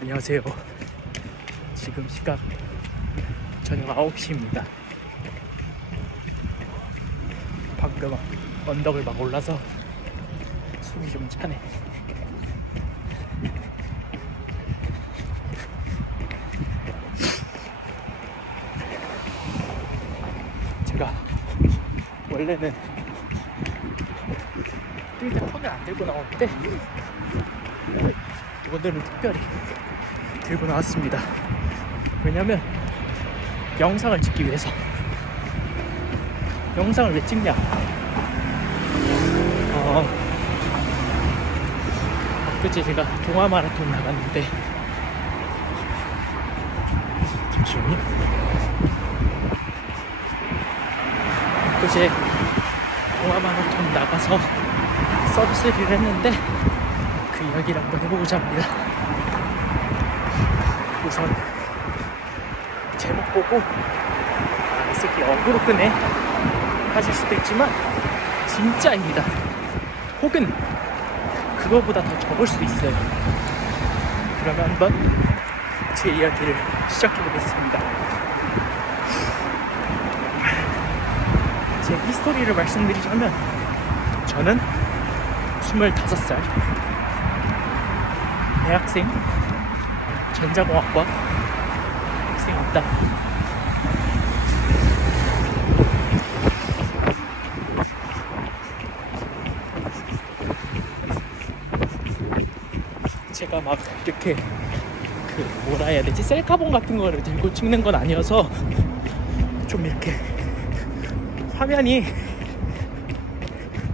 안녕하세요. 지금 시각 저녁 9시입니다. 방금 언덕을 막 올라서 숨이 좀 차네. 제가 원래는 뛸 때 폰을 안 들고 나오는데 오늘은 특별히 들고 나왔습니다. 왜냐면 영상을 찍기 위해서. 영상을 왜 찍냐? 엊그제 제가 동아 마라톤 나갔는데, 잠시만요. 엊그제 동아 마라톤 나가서 서비스를 했는데 그 이야기를 한번 해보고자 합니다. 우선 제목 보고 이 새끼 어그로 끄네 하실 수도 있지만 진짜입니다. 혹은 그거보다 더 적을 수도 있어요. 그러면 한번 제 이야기를 시작해보겠습니다. 제 히스토리를 말씀드리자면 저는 25살 대학생 전자공학과 학생입니다. 제가 막 이렇게 뭐라 해야 되지? 셀카봉 같은 거를 들고 찍는 건 아니어서 좀 이렇게 화면이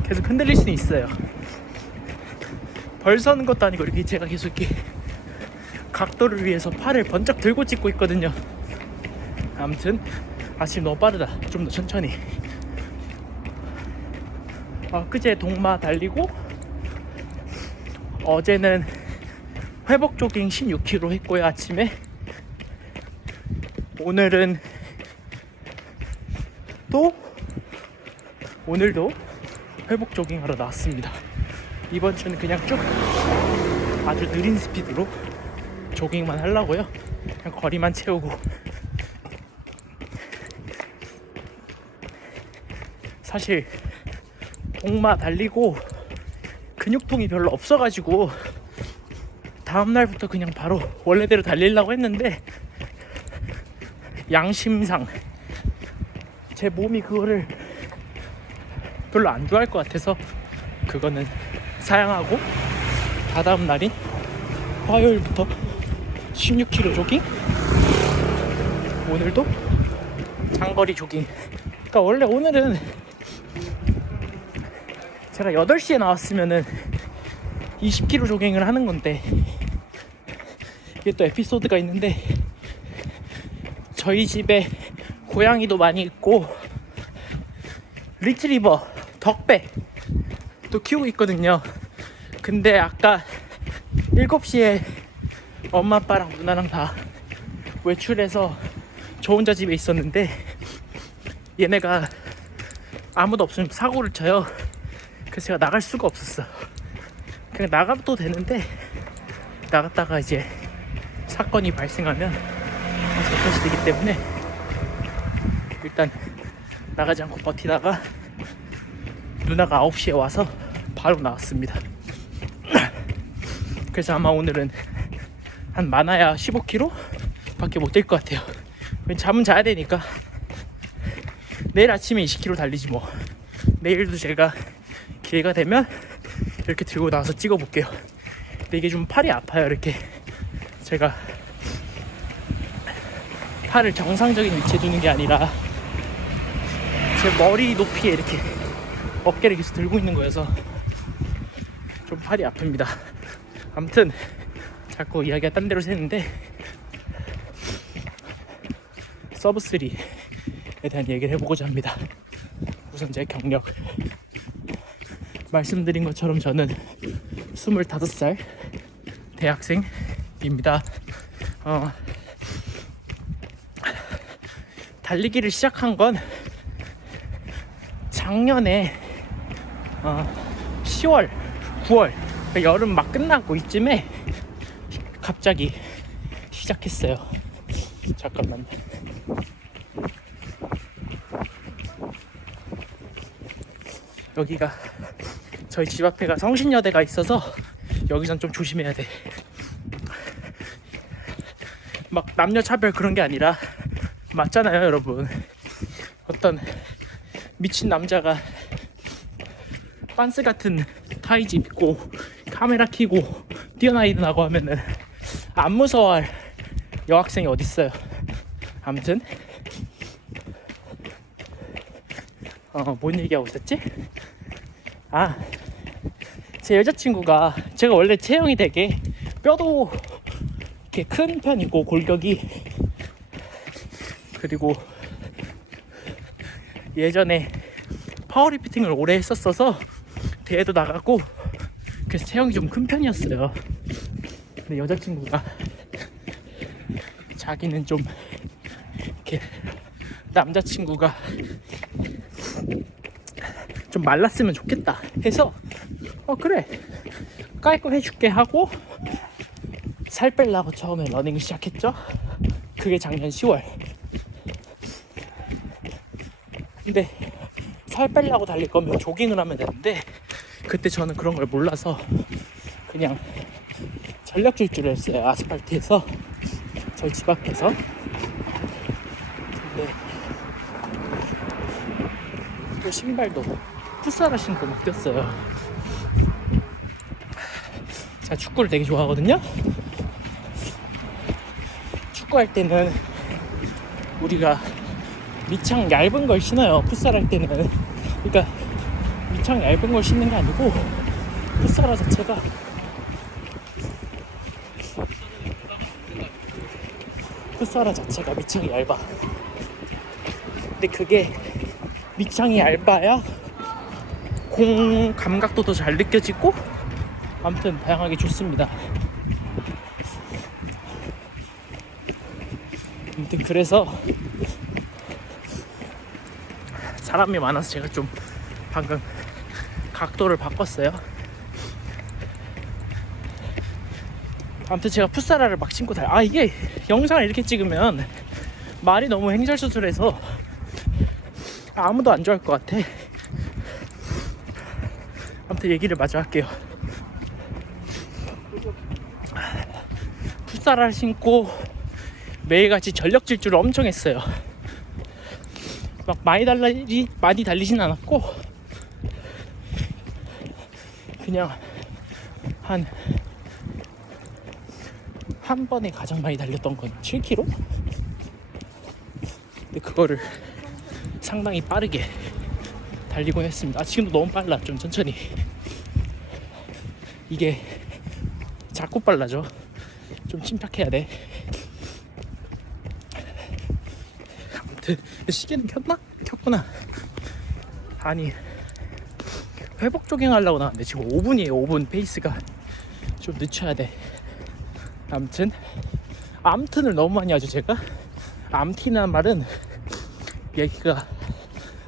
계속 흔들릴 수는 있어요. 벌 서는 것도 아니고 이렇게 제가 계속 이렇게 각도를 위해서 팔을 번쩍 들고 찍고 있거든요. 아무튼 지금 너무 빠르다. 좀 더 천천히. 그제 동마 달리고 어제는 회복 조깅 16km 했고요, 아침에. 오늘도 회복 조깅하러 나왔습니다. 이번 주는 그냥 쭉 아주 느린 스피드로 조깅만 하려고요. 그냥 거리만 채우고. 사실 동마 달리고 근육통이 별로 없어가지고 다음날부터 그냥 바로 원래대로 달리려고 했는데, 양심상 제 몸이 그거를 별로 안 좋아할 것 같아서 그거는 사양하고, 다다음 날인 화요일부터 16km 조깅, 오늘도 장거리 조깅. 그러니까 원래 오늘은 제가 8시에 나왔으면은 20km 조깅을 하는 건데, 이게 또 에피소드가 있는데, 저희 집에 고양이도 많이 있고 리트리버 덕배 또 키우고 있거든요. 근데 아까 7시에 엄마 아빠랑 누나랑 다 외출해서 저 혼자 집에 있었는데, 얘네가 아무도 없으면 사고를 쳐요. 그래서 제가 나갈 수가 없었어. 그냥 나가도 되는데, 나갔다가 이제 사건이 발생하면 제 탓이 되기 때문에 일단 나가지 않고 버티다가 누나가 9시에 와서 바로 나왔습니다. 그래서 아마 오늘은 한 많아야 15km 밖에 못 뛸 것 같아요. 잠은 자야 되니까. 내일 아침에 20km 달리지 뭐. 내일도 제가 기회가 되면 이렇게 들고 나와서 찍어볼게요. 근데 이게 좀 팔이 아파요. 이렇게 제가 팔을 정상적인 위치에 두는 게 아니라 제 머리 높이에 이렇게 어깨를 계속 들고 있는 거여서 좀 팔이 아픕니다. 아무튼 자꾸 이야기가 딴 데로 새는데, 서브3에 대한 얘기를 해보고자 합니다. 우선 제 경력 말씀드린 것처럼 저는 25살 대학생입니다. 달리기를 시작한 건 작년에 10월, 9월 여름 막 끝나고 이쯤에 갑자기 시작했어요. 잠깐만. 여기가 저희 집 앞에가 성신여대가 있어서 여기선 좀 조심해야 돼. 막 남녀 차별 그런 게 아니라 맞잖아요, 여러분. 어떤 미친 남자가 빤스 같은 타이즈 입고 카메라 켜고 뛰어나이든하고 하면은 안 무서워할 여학생이 어딨어요. 아무튼 뭔 얘기하고 있었지? 제 여자친구가, 제가 원래 체형이 되게 뼈도 이렇게 큰 편이고 골격이, 그리고 예전에 파워리프팅을 오래 했었어서 대회도 나가고 그래서 체형이 좀 큰 편이었어요. 근데 여자친구가 자기는 좀 이렇게 남자친구가 좀 말랐으면 좋겠다 해서 그래 깔끔 해줄게 하고 살 빼려고 처음에 러닝을 시작했죠. 그게 작년 10월. 근데 살 빼려고 달릴 거면 조깅을 하면 되는데 그때 저는 그런 걸 몰라서 그냥 전력 질주를 했어요. 아스팔트에서, 저희 집 앞에서. 근데 그 신발도 풋살화 신고 못 뛰었어요. 제가 축구를 되게 좋아하거든요. 축구할 때는 우리가 밑창 얇은 걸 신어요. 풋살할 때는. 그러니까 밑창 얇은 걸 신는 게 아니고 풋살화 자체가 밑창이 얇아. 근데 그게 밑창이 얇아야 공 감각도 더 잘 느껴지고 아무튼 다양하게 좋습니다. 아무튼 그래서 사람이 많아서 제가 좀 방금 각도를 바꿨어요. 아무튼 제가 풋사라를 막 신고 이게 영상을 이렇게 찍으면 말이 너무 행설수설해서 아무도 안 좋아할 것 같아. 아무튼 얘기를 마저 할게요. 풋사라를 신고 매일같이 전력 질주를 엄청 했어요. 막 많이 달리진 않았고 그냥 한 번에 가장 많이 달렸던 건 7km? 근데 그거를 상당히 빠르게 달리곤 했습니다. 지금도 너무 빨라. 좀 천천히. 이게 자꾸 빨라져. 좀 침착해야 돼. 아무튼 시계는 켰나? 켰구나. 아니 회복 조깅 하려고 나왔는데 지금 5분이에요. 5분 페이스가 좀 늦춰야 돼. 암튼을 너무 많이 하죠. 제가 암티라는 말은 얘기가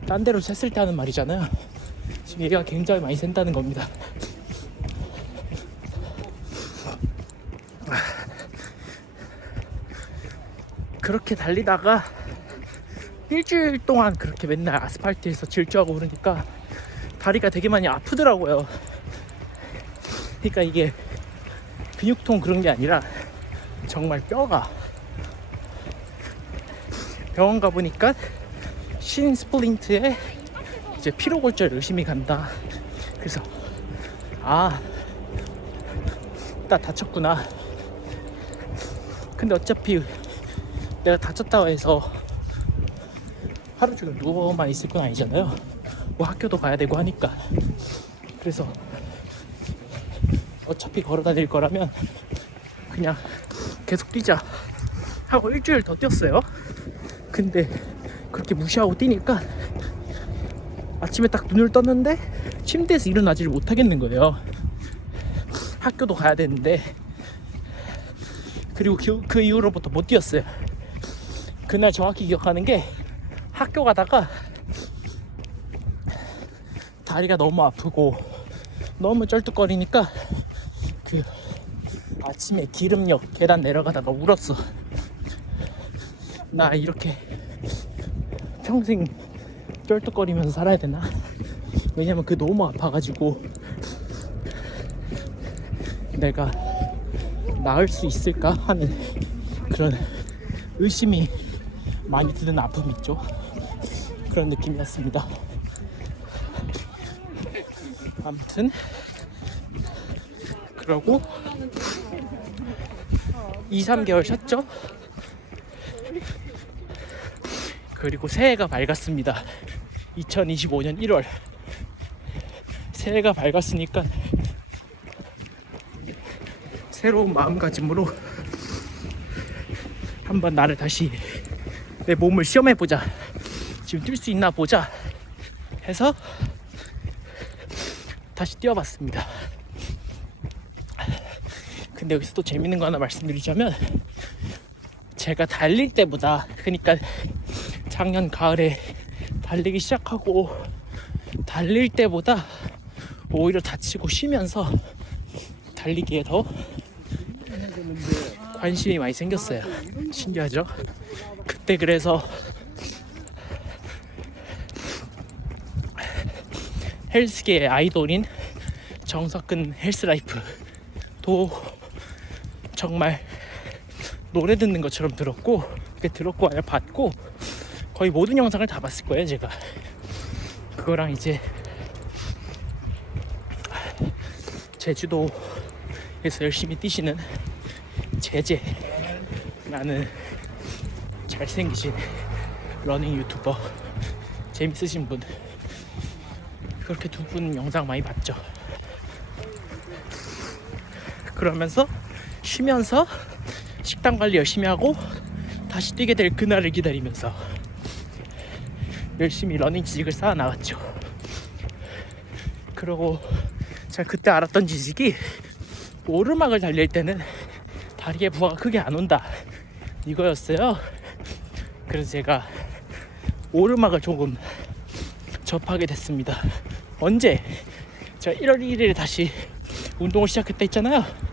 딴 데로 셌을 때 하는 말이잖아요. 지금 얘가 굉장히 많이 샌다는 겁니다. 그렇게 달리다가 일주일 동안 그렇게 맨날 아스팔트에서 질주하고 그러니까 다리가 되게 많이 아프더라고요. 그러니까 이게 근육통 그런 게 아니라 정말 뼈가, 병원 가보니까 신 스플린트에 이제 피로골절 의심이 간다. 그래서 나 다쳤구나. 근데 어차피 내가 다쳤다고 해서 하루 종일 누워만 있을 건 아니잖아요. 뭐 학교도 가야 되고 하니까. 그래서 어차피 걸어 다닐 거라면 그냥 계속 뛰자 하고 일주일 더 뛰었어요. 근데 그렇게 무시하고 뛰니까 아침에 딱 눈을 떴는데 침대에서 일어나지를 못하겠는 거예요. 학교도 가야 되는데. 그리고 그 이후로부터 못 뛰었어요. 그날 정확히 기억하는 게 학교 가다가 다리가 너무 아프고 너무 쩔뚝거리니까 아침에 기름역 계단 내려가다가 울었어. 나 이렇게 평생 쩔뚝거리면서 살아야 되나? 왜냐면 그 너무 아파가지고 내가 나을 수 있을까 하는 그런 의심이 많이 드는 아픔이 있죠. 그런 느낌이었습니다. 아무튼 그러고 2-3개월 쉬었죠. 그리고 새해가 밝았습니다. 2025년 1월 새해가 밝았으니까 새로운 마음가짐으로 한번 나를 다시 내 몸을 시험해보자, 지금 뛸 수 있나 보자 해서 다시 뛰어봤습니다. 근데 여기서 또 재밌는 거 하나 말씀드리자면, 제가 달릴 때보다, 그러니까 작년 가을에 달리기 시작하고 달릴 때보다 오히려 다치고 쉬면서 달리기에 더 관심이 많이 생겼어요. 신기하죠? 그때 그래서 헬스계의 아이돌인 정석근 헬스라이프도 정말 노래 듣는 것처럼 들었고, 아니라 봤고, 거의 모든 영상을 다 봤을 거예요. 제가 그거랑 이제 제주도에서 열심히 뛰시는 제제라는 잘생기신 러닝 유튜버, 재밌으신 분, 그렇게 두 분 영상 많이 봤죠. 그러면서 쉬면서 식단 관리 열심히 하고 다시 뛰게 될 그날을 기다리면서 열심히 러닝 지식을 쌓아 나갔죠. 그리고 제가 그때 알았던 지식이, 오르막을 달릴 때는 다리에 부하가 크게 안 온다, 이거였어요. 그래서 제가 오르막을 조금 접하게 됐습니다. 언제? 제가 1월 1일에 다시 운동을 시작했다 했잖아요.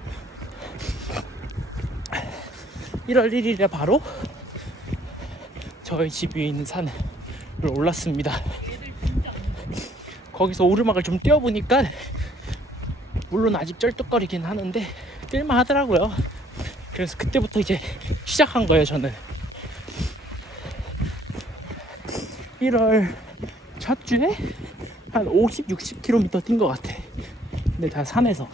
1월 1일에 바로 저희 집 위에 있는 산을 올랐습니다. 거기서 오르막을 좀 뛰어보니까 물론 아직 쩔뚝거리긴 하는데 뛸만 하더라고요. 그래서 그때부터 이제 시작한 거예요. 저는 1월 첫 주에 한 50, 60km 뛴 것 같아. 근데 다 산에서.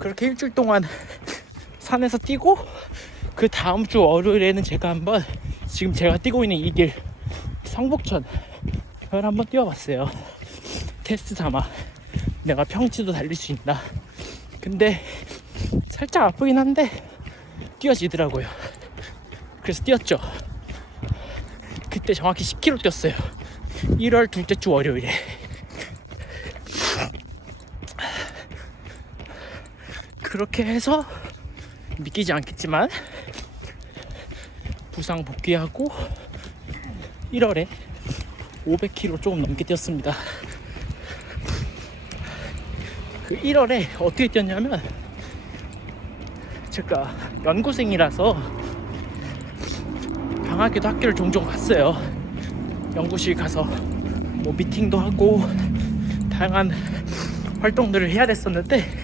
그렇게 일주일 동안 산에서 뛰고, 그 다음 주 월요일에는 제가 한번, 지금 제가 뛰고 있는 이 길 성북천 을 한번 뛰어봤어요. 테스트 삼아 내가 평지도 달릴 수 있나. 근데 살짝 아프긴 한데 뛰어지더라고요. 그래서 뛰었죠. 그때 정확히 10km 뛰었어요. 1월 둘째 주 월요일에. 그렇게 해서 믿기지 않겠지만 부상 복귀하고 1월에 500km 조금 넘게 뛰었습니다. 그 1월에 어떻게 뛰었냐면, 제가 연구생이라서 방학에도 학교를 종종 갔어요. 연구실 가서 뭐 미팅도 하고 다양한 활동들을 해야 됐었는데,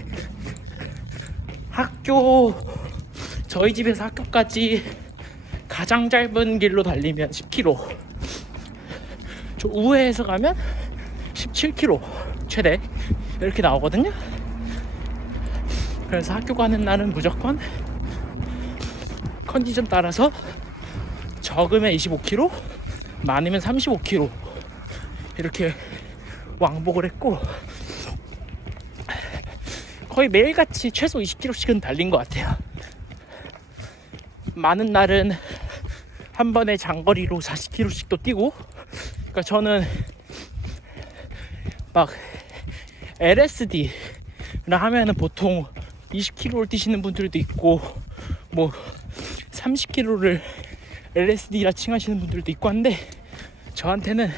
저희 집에서 학교까지 가장 짧은 길로 달리면 10km, 저 우회해서 가면 17km 최대 이렇게 나오거든요. 그래서 학교 가는 날은 무조건 컨디션 따라서 적으면 25km, 많으면 35km 이렇게 왕복을 했고, 거의 매일같이 최소 20km씩은 달린 것 같아요. 많은 날은 한 번에 장거리로 40km씩도 뛰고, 그러니까 저는 막 LSD나 하면은 보통 20km를 뛰시는 분들도 있고, 뭐 30km를 LSD라 칭하시는 분들도 있고 한데, 저한테는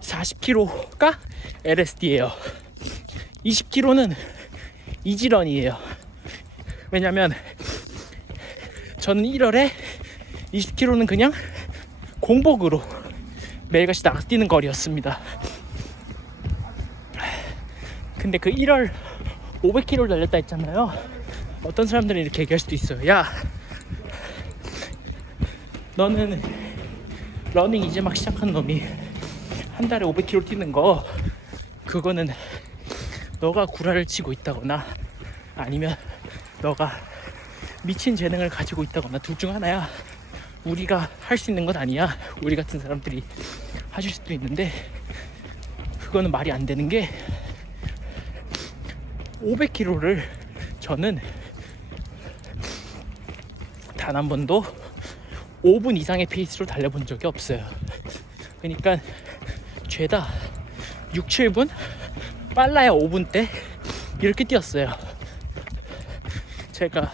40km가 LSD예요. 20km는 이지런이에요. 왜냐면 저는 1월에 20km는 그냥 공복으로 매일같이 나가서 뛰는 거리였습니다. 근데 그 1월 500km를 달렸다 했잖아요. 어떤 사람들은 이렇게 얘기할 수도 있어요. 야, 너는 러닝 이제 막 시작한 놈이 한 달에 500km 뛰는 거, 그거는 너가 구라를 치고 있다거나 아니면 너가 미친 재능을 가지고 있다거나 둘 중 하나야. 우리가 할 수 있는 건 아니야. 우리 같은 사람들이 하실 수도 있는데, 그거는 말이 안 되는 게 500km를 저는 단 한 번도 5분 이상의 페이스로 달려본 적이 없어요. 그러니까 죄다 6, 7분? 빨라야 5분대? 이렇게 뛰었어요. 제가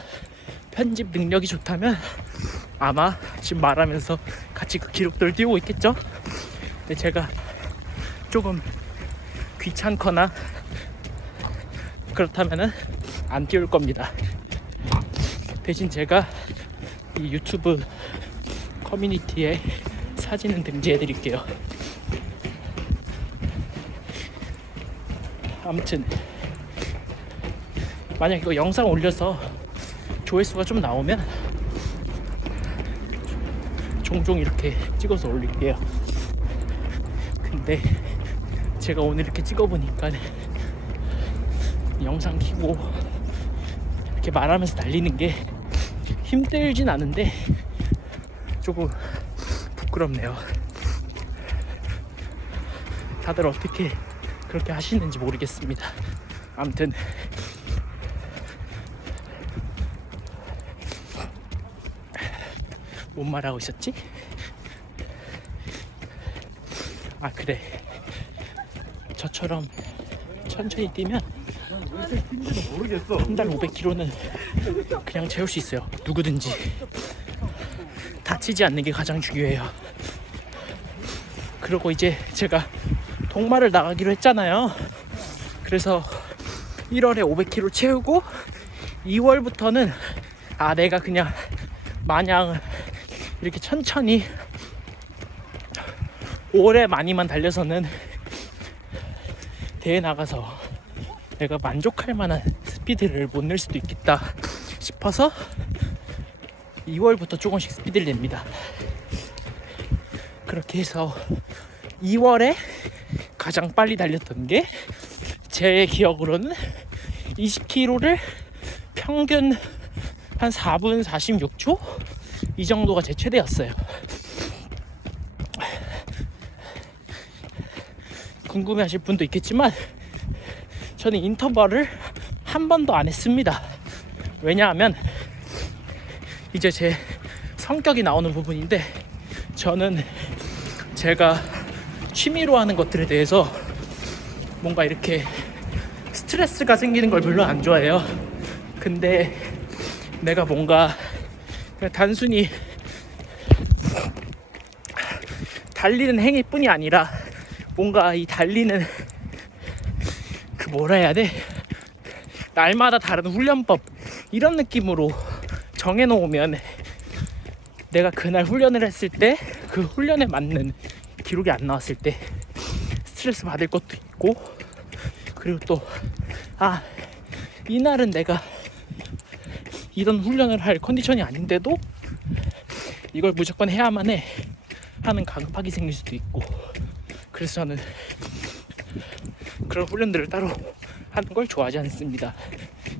편집 능력이 좋다면 아마 지금 말하면서 같이 그 기록들을 띄우고 있겠죠? 근데 제가 조금 귀찮거나 그렇다면은 안 띄울 겁니다. 대신 제가 이 유튜브 커뮤니티에 사진은 등재해 드릴게요. 아무튼 만약 이거 영상 올려서 조회수가 좀 나오면 종종 이렇게 찍어서 올릴게요. 근데 제가 오늘 이렇게 찍어보니까 영상 켜고 이렇게 말하면서 달리는 게 힘들진 않은데 조금 부끄럽네요. 다들 어떻게 그렇게 하시는지 모르겠습니다. 아무튼 뭔 말하고 있었지? 아, 그래, 저처럼 천천히 뛰면 한 달 500km는 그냥 채울 수 있어요. 누구든지. 다치지 않는 게 가장 중요해요. 그리고 이제 제가 동마를 나가기로 했잖아요. 그래서 1월에 500km 채우고 2월부터는 내가 그냥 마냥 이렇게 천천히 오래 많이만 달려서는 대회 나가서 내가 만족할 만한 스피드를 못 낼 수도 있겠다 싶어서 2월부터 조금씩 스피드를 냅니다. 그렇게 해서 2월에 가장 빨리 달렸던 게 제 기억으로는 20km를 평균 한 4분 46초? 이 정도가 제 최대였어요. 궁금해하실 분도 있겠지만 저는 인터벌을 한 번도 안 했습니다. 왜냐하면 이제 제 성격이 나오는 부분인데, 저는 제가 취미로 하는 것들에 대해서 뭔가 이렇게 스트레스가 생기는 걸 별로 안 좋아해요. 근데 내가 뭔가 그냥 단순히 달리는 행위뿐이 아니라 뭔가 이 달리는 그 뭐라 해야 돼? 날마다 다른 훈련법 이런 느낌으로 정해놓으면 내가 그날 훈련을 했을 때 그 훈련에 맞는 기록이 안 나왔을 때 스트레스 받을 것도 있고, 그리고 또 이날은 내가 이런 훈련을 할 컨디션이 아닌데도 이걸 무조건 해야만 해 하는 가급학이 생길 수도 있고, 그래서 저는 그런 훈련들을 따로 하는 걸 좋아하지 않습니다.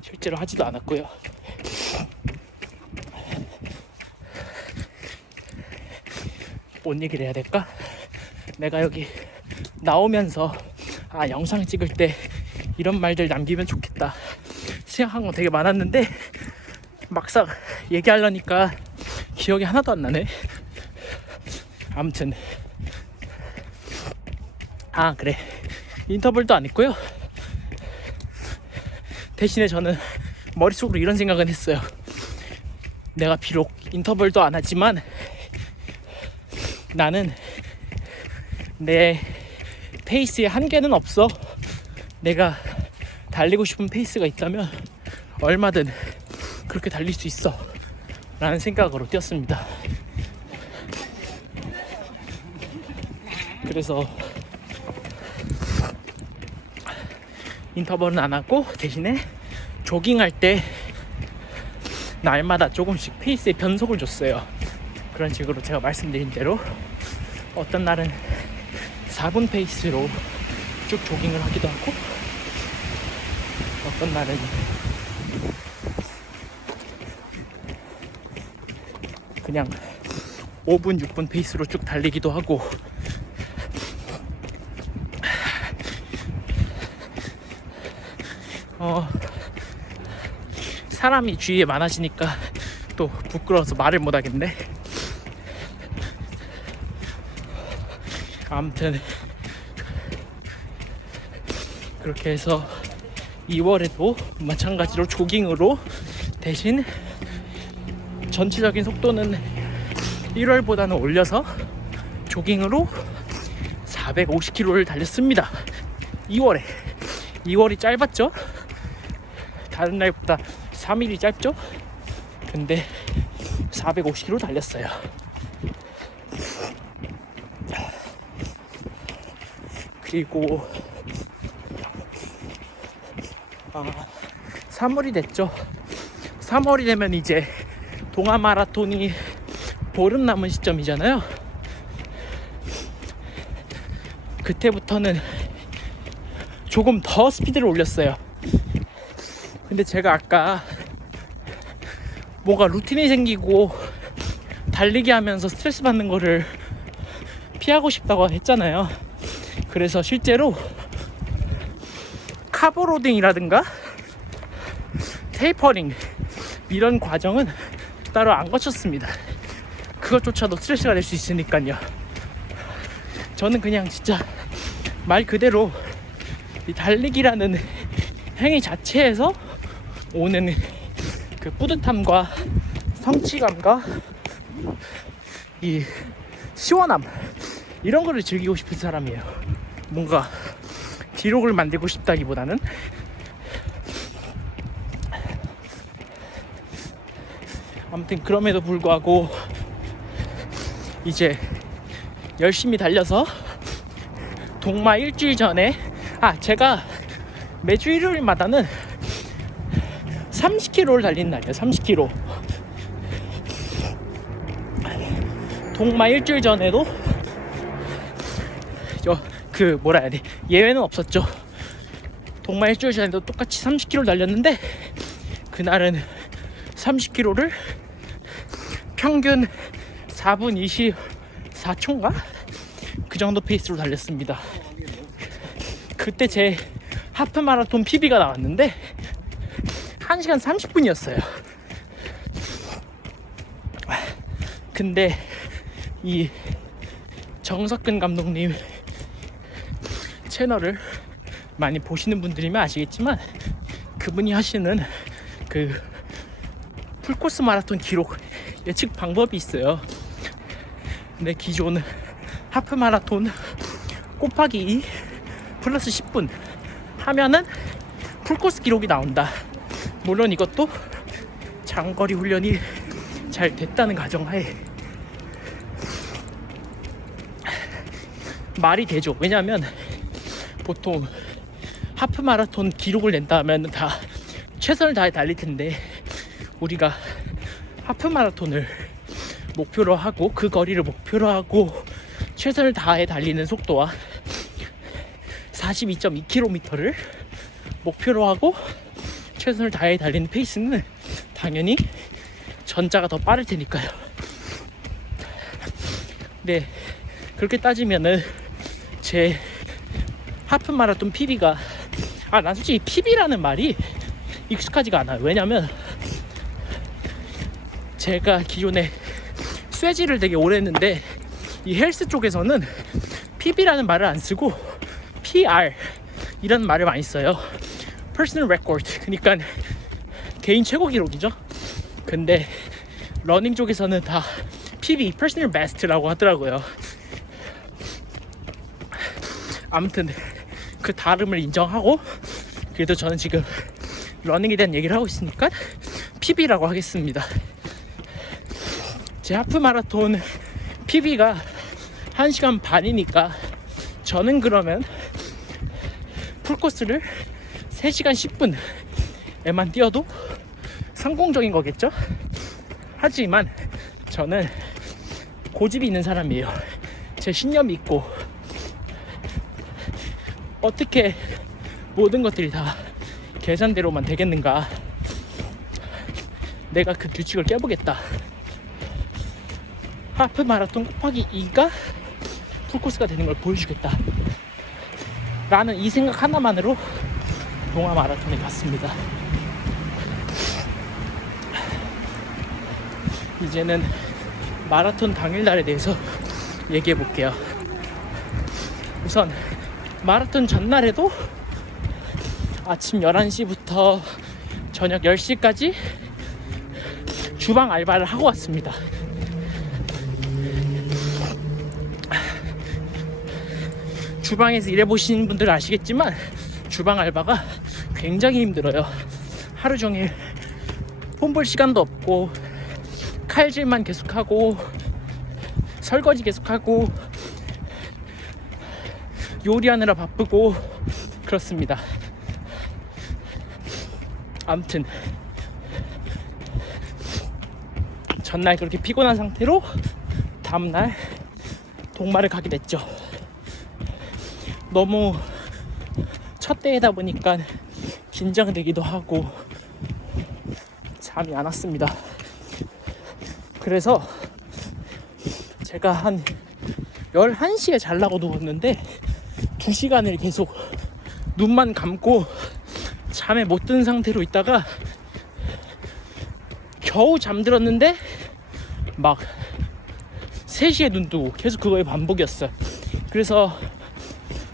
실제로 하지도 않았고요. 뭔 얘기를 해야 될까? 내가 여기 나오면서 영상 찍을 때 이런 말들 남기면 좋겠다 생각한 거 되게 많았는데 막상 얘기하려니까 기억이 하나도 안 나네. 아무튼 그래, 인터벌도 안 했고요. 대신에 저는 머릿속으로 이런 생각은 했어요. 내가 비록 인터벌도 안 하지만 나는 내 페이스에 한계는 없어. 내가 달리고 싶은 페이스가 있다면 얼마든 그렇게 달릴 수 있어 라는 생각으로 뛰었습니다. 그래서 인터벌은 안 하고 대신에 조깅할 때 날마다 조금씩 페이스에 변속을 줬어요. 그런 식으로 제가 말씀드린 대로 어떤 날은 4분 페이스로 쭉 조깅을 하기도 하고, 어떤 날은 그냥 5분, 6분 페이스로 쭉 달리기도 하고, 사람이 주위에 많아지니까 또 부끄러워서 말을 못 하겠네. 아무튼 그렇게 해서 2월에도 마찬가지로 조깅으로, 대신 전체적인 속도는 1월보다는 올려서 조깅으로 450km를 달렸습니다. 2월이 짧았죠? 다른 날보다 3일이 짧죠? 근데 450km 달렸어요. 그리고 3월이 됐죠. 3월이 되면 이제 동아 마라톤이 보름 남은 시점이잖아요. 그때부터는 조금 더 스피드를 올렸어요. 근데 제가 아까 뭔가 루틴이 생기고 달리기 하면서 스트레스 받는 거를 피하고 싶다고 했잖아요. 그래서 실제로 카보로딩이라든가 테이퍼링 이런 과정은 따로 안 거쳤습니다. 그것조차도 스트레스가 될 수 있으니까요. 저는 그냥 진짜 말 그대로 이 달리기라는 행위 자체에서 오는 그 뿌듯함과 성취감과 이 시원함, 이런 거를 즐기고 싶은 사람이에요. 뭔가 기록을 만들고 싶다기보다는. 아무튼 그럼에도 불구하고 이제 열심히 달려서 동마 일주일 전에, 제가 매주 일요일마다는 30km를 달리는 날이에요. 30km. 동마 일주일 전에도 예외는 없었죠. 동마 일주일 전에도 똑같이 30km 달렸는데, 그날은 30km를 평균 4분 24초인가? 그 정도 페이스로 달렸습니다. 그때 제 하프 마라톤 PB가 나왔는데 1시간 30분이었어요. 근데 이 정석근 감독님 채널을 많이 보시는 분들이면 아시겠지만, 그분이 하시는 그 풀코스 마라톤 기록 예측 방법이 있어요. 근데 기존 하프 마라톤 곱하기 2 플러스 10분 하면은 풀코스 기록이 나온다. 물론 이것도 장거리 훈련이 잘 됐다는 가정하에 말이 되죠. 왜냐하면 보통 하프 마라톤 기록을 낸다 하면 다 최선을 다해 달릴 텐데, 우리가 하프 마라톤을 목표로 하고 그 거리를 목표로 하고 최선을 다해 달리는 속도와 42.2km를 목표로 하고 최선을 다해 달리는 페이스는 당연히 전자가 더 빠를 테니까요. 네, 그렇게 따지면은 제 하프 마라톤 PB가, 난 솔직히 PB라는 말이 익숙하지가 않아요. 왜냐면 제가 기존에 쇠질을 되게 오래 했는데, 이 헬스 쪽에서는 PB라는 말을 안 쓰고 PR 이라는 말을 많이 써요. Personal Record, 그러니까 개인 최고 기록이죠. 근데 러닝 쪽에서는 다 PB, Personal Best라고 하더라고요. 아무튼 그 다름을 인정하고 그래도 저는 지금 러닝에 대한 얘기를 하고 있으니까 PB라고 하겠습니다. 제 하프 마라톤 PB가 1시간 반이니까 저는 그러면 풀코스를 3시간 10분에만 뛰어도 성공적인 거겠죠? 하지만 저는 고집이 있는 사람이에요. 제 신념이 있고 어떻게 모든 것들이 다 계산대로만 되겠는가. 내가 그 규칙을 깨보겠다. 하프 마라톤 곱하기 2가 풀코스가 되는 걸 보여주겠다 라는 이 생각 하나만으로 동아 마라톤에 갔습니다. 이제는 마라톤 당일날에 대해서 얘기해 볼게요. 우선 마라톤 전날에도 아침 11시부터 저녁 10시까지 주방 알바를 하고 왔습니다. 주방에서 일해보신 분들은 아시겠지만 주방 알바가 굉장히 힘들어요. 하루 종일 폰 볼 시간도 없고 칼질만 계속하고 설거지 계속하고 요리하느라 바쁘고 그렇습니다. 아무튼 전날 그렇게 피곤한 상태로 다음날 동마를 가게 됐죠. 너무 첫 대회다 보니까 긴장되기도 하고 잠이 안 왔습니다. 그래서 제가 한 11시에 자려고 누웠는데 2시간을 계속 눈만 감고 잠에 못 든 상태로 있다가 겨우 잠들었는데 막 3시에 눈 뜨고 계속 그거의 반복이었어요. 그래서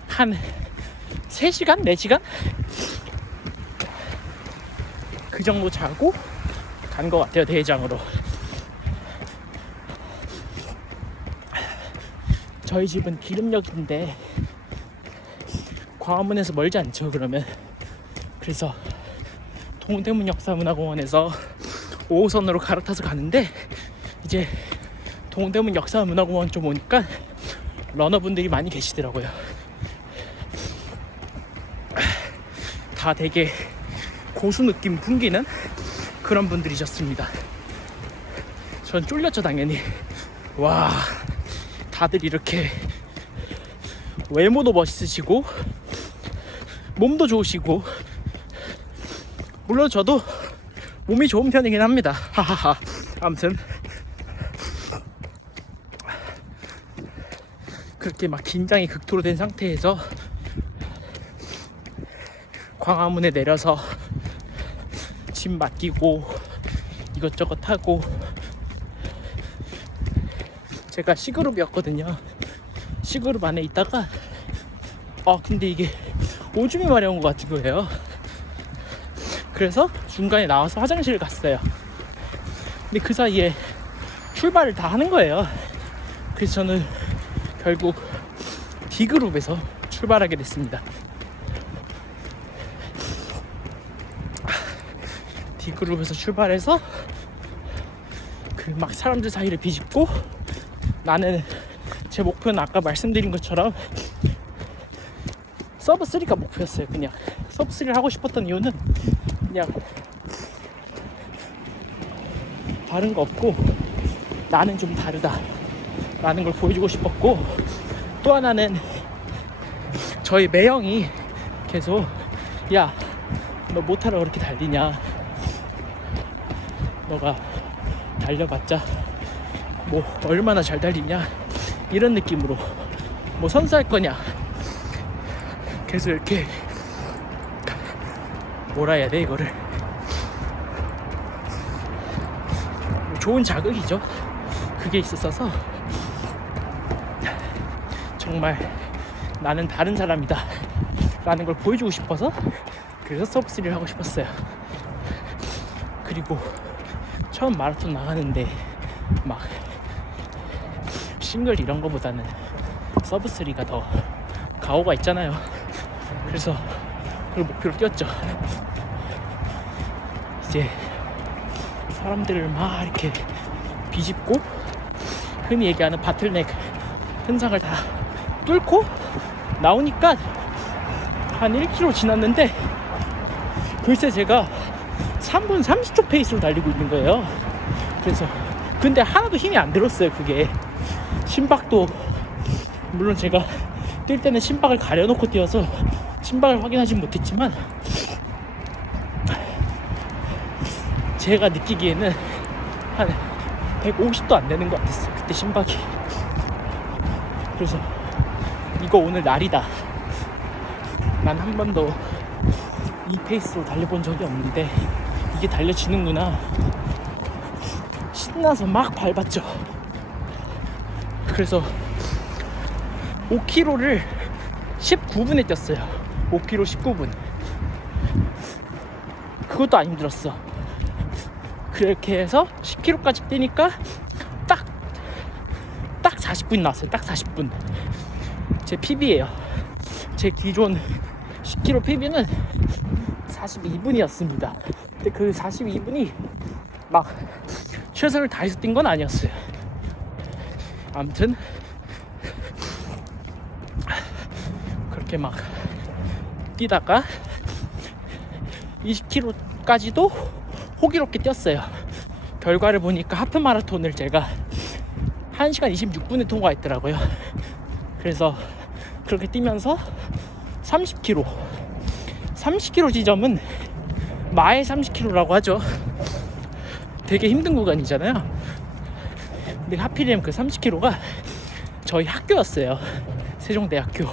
한 3시간? 4시간? 그 정도 자고 간 것 같아요. 대회장으로. 저희 집은 기름역인데 광화문에서 멀지 않죠. 그러면 그래서 동대문 역사문화공원에서 5호선으로 갈아타서 가는데 이제 동대문 역사문화공원 좀 오니까 러너분들이 많이 계시더라고요. 다 되게 고수 느낌 풍기는 그런 분들이셨습니다. 전 쫄렸죠 당연히. 와, 다들 이렇게 외모도 멋있으시고 몸도 좋으시고, 물론 저도 몸이 좋은 편이긴 합니다. 하하하. 아무튼 그렇게 막 긴장이 극도로 된 상태에서 광화문에 내려서 짐 맡기고 이것저것 하고, 제가 C그룹이었거든요. C그룹 안에 있다가 근데 이게 오줌이 마려운 것 같은 거예요. 그래서 중간에 나와서 화장실을 갔어요. 근데 그 사이에 출발을 다 하는 거예요. 그래서 저는 결국 D그룹에서 출발하게 됐습니다. D그룹에서 출발해서 그 막 사람들 사이를 비집고, 나는 제 목표는 아까 말씀드린 것처럼 서브 3가 목표였어요. 그냥 서브 3를 하고 싶었던 이유는 그냥 다른 거 없고 나는 좀 다르다 라는 걸 보여주고 싶었고, 또 하나는 저희 매형이 계속 야, 너 못하러 그렇게 달리냐, 너가 달려봤자 뭐 얼마나 잘 달리냐, 이런 느낌으로 뭐 선수할 거냐 계속 이렇게 뭐라 해야 돼, 이거를 좋은 자극이죠. 그게 있었어서 정말 나는 다른 사람이다 라는 걸 보여주고 싶어서 그래서 서브3를 하고 싶었어요. 그리고 처음 마라톤 나가는데 막 싱글 이런 거보다는 서브3가 더 가오가 있잖아요. 그래서 그걸 목표로 뛰었죠. 이제 사람들을 막 이렇게 비집고 흔히 얘기하는 바틀넥 현상을 다 뚫고 나오니까 한 1km 지났는데 글쎄 제가 3분 30초 페이스로 달리고 있는 거예요. 그래서 근데 하나도 힘이 안 들었어요. 그게 심박도 물론 제가 뛸 때는 심박을 가려놓고 뛰어서 심박을 확인하진 못했지만 제가 느끼기에는 한 150도 안 되는 것 같았어요. 그때 심박이. 그래서 이거 오늘 날이다. 난 한 번도 이 페이스로 달려본 적이 없는데 이게 달려지는구나. 신나서 막 밟았죠. 그래서 5km를 19분에 뛰었어요. 5km 19분. 그것도 안 힘들었어. 그렇게 해서 10km까지 뛰니까 딱 40분 나왔어요. 딱 40분. 제 PB예요. 제 기존 10km PB는 42분이었습니다. 근데 그 42분이 막 최선을 다해서 뛴 건 아니었어요. 아무튼 그렇게 막 뛰다가 20km까지도 호기롭게 뛰었어요. 결과를 보니까 하프 마라톤을 제가 1시간 26분에 통과했더라고요. 그래서 그렇게 뛰면서 30km 지점은 마일 30km라고 하죠. 되게 힘든 구간이잖아요. 근데 하필이면 그 30km가 저희 학교였어요. 세종대학교.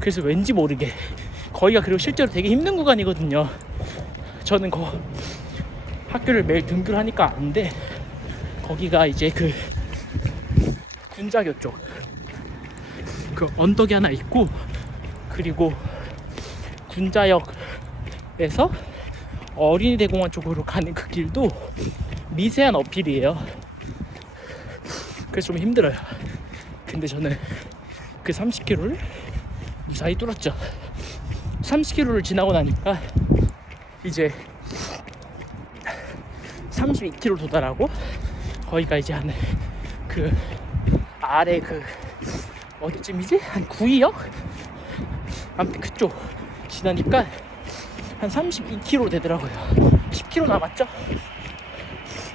그래서 왠지 모르게 거기가 그리고 실제로 되게 힘든 구간이거든요. 저는 학교를 매일 등교를 하니까 아는데 거기가 이제 그 군자교 쪽 그 언덕이 하나 있고 그리고 군자역에서 어린이대공원 쪽으로 가는 그 길도 미세한 어필이에요. 그래서 좀 힘들어요. 근데 저는 그 30km를 무사히 뚫었죠. 30km를 지나고 나니까 이제 32km 도달하고 거기가 이제 한 그 아래 그 어디쯤이지? 한 구의역? 아무튼 그쪽 지나니까 한 32km 되더라고요. 10km 남았죠?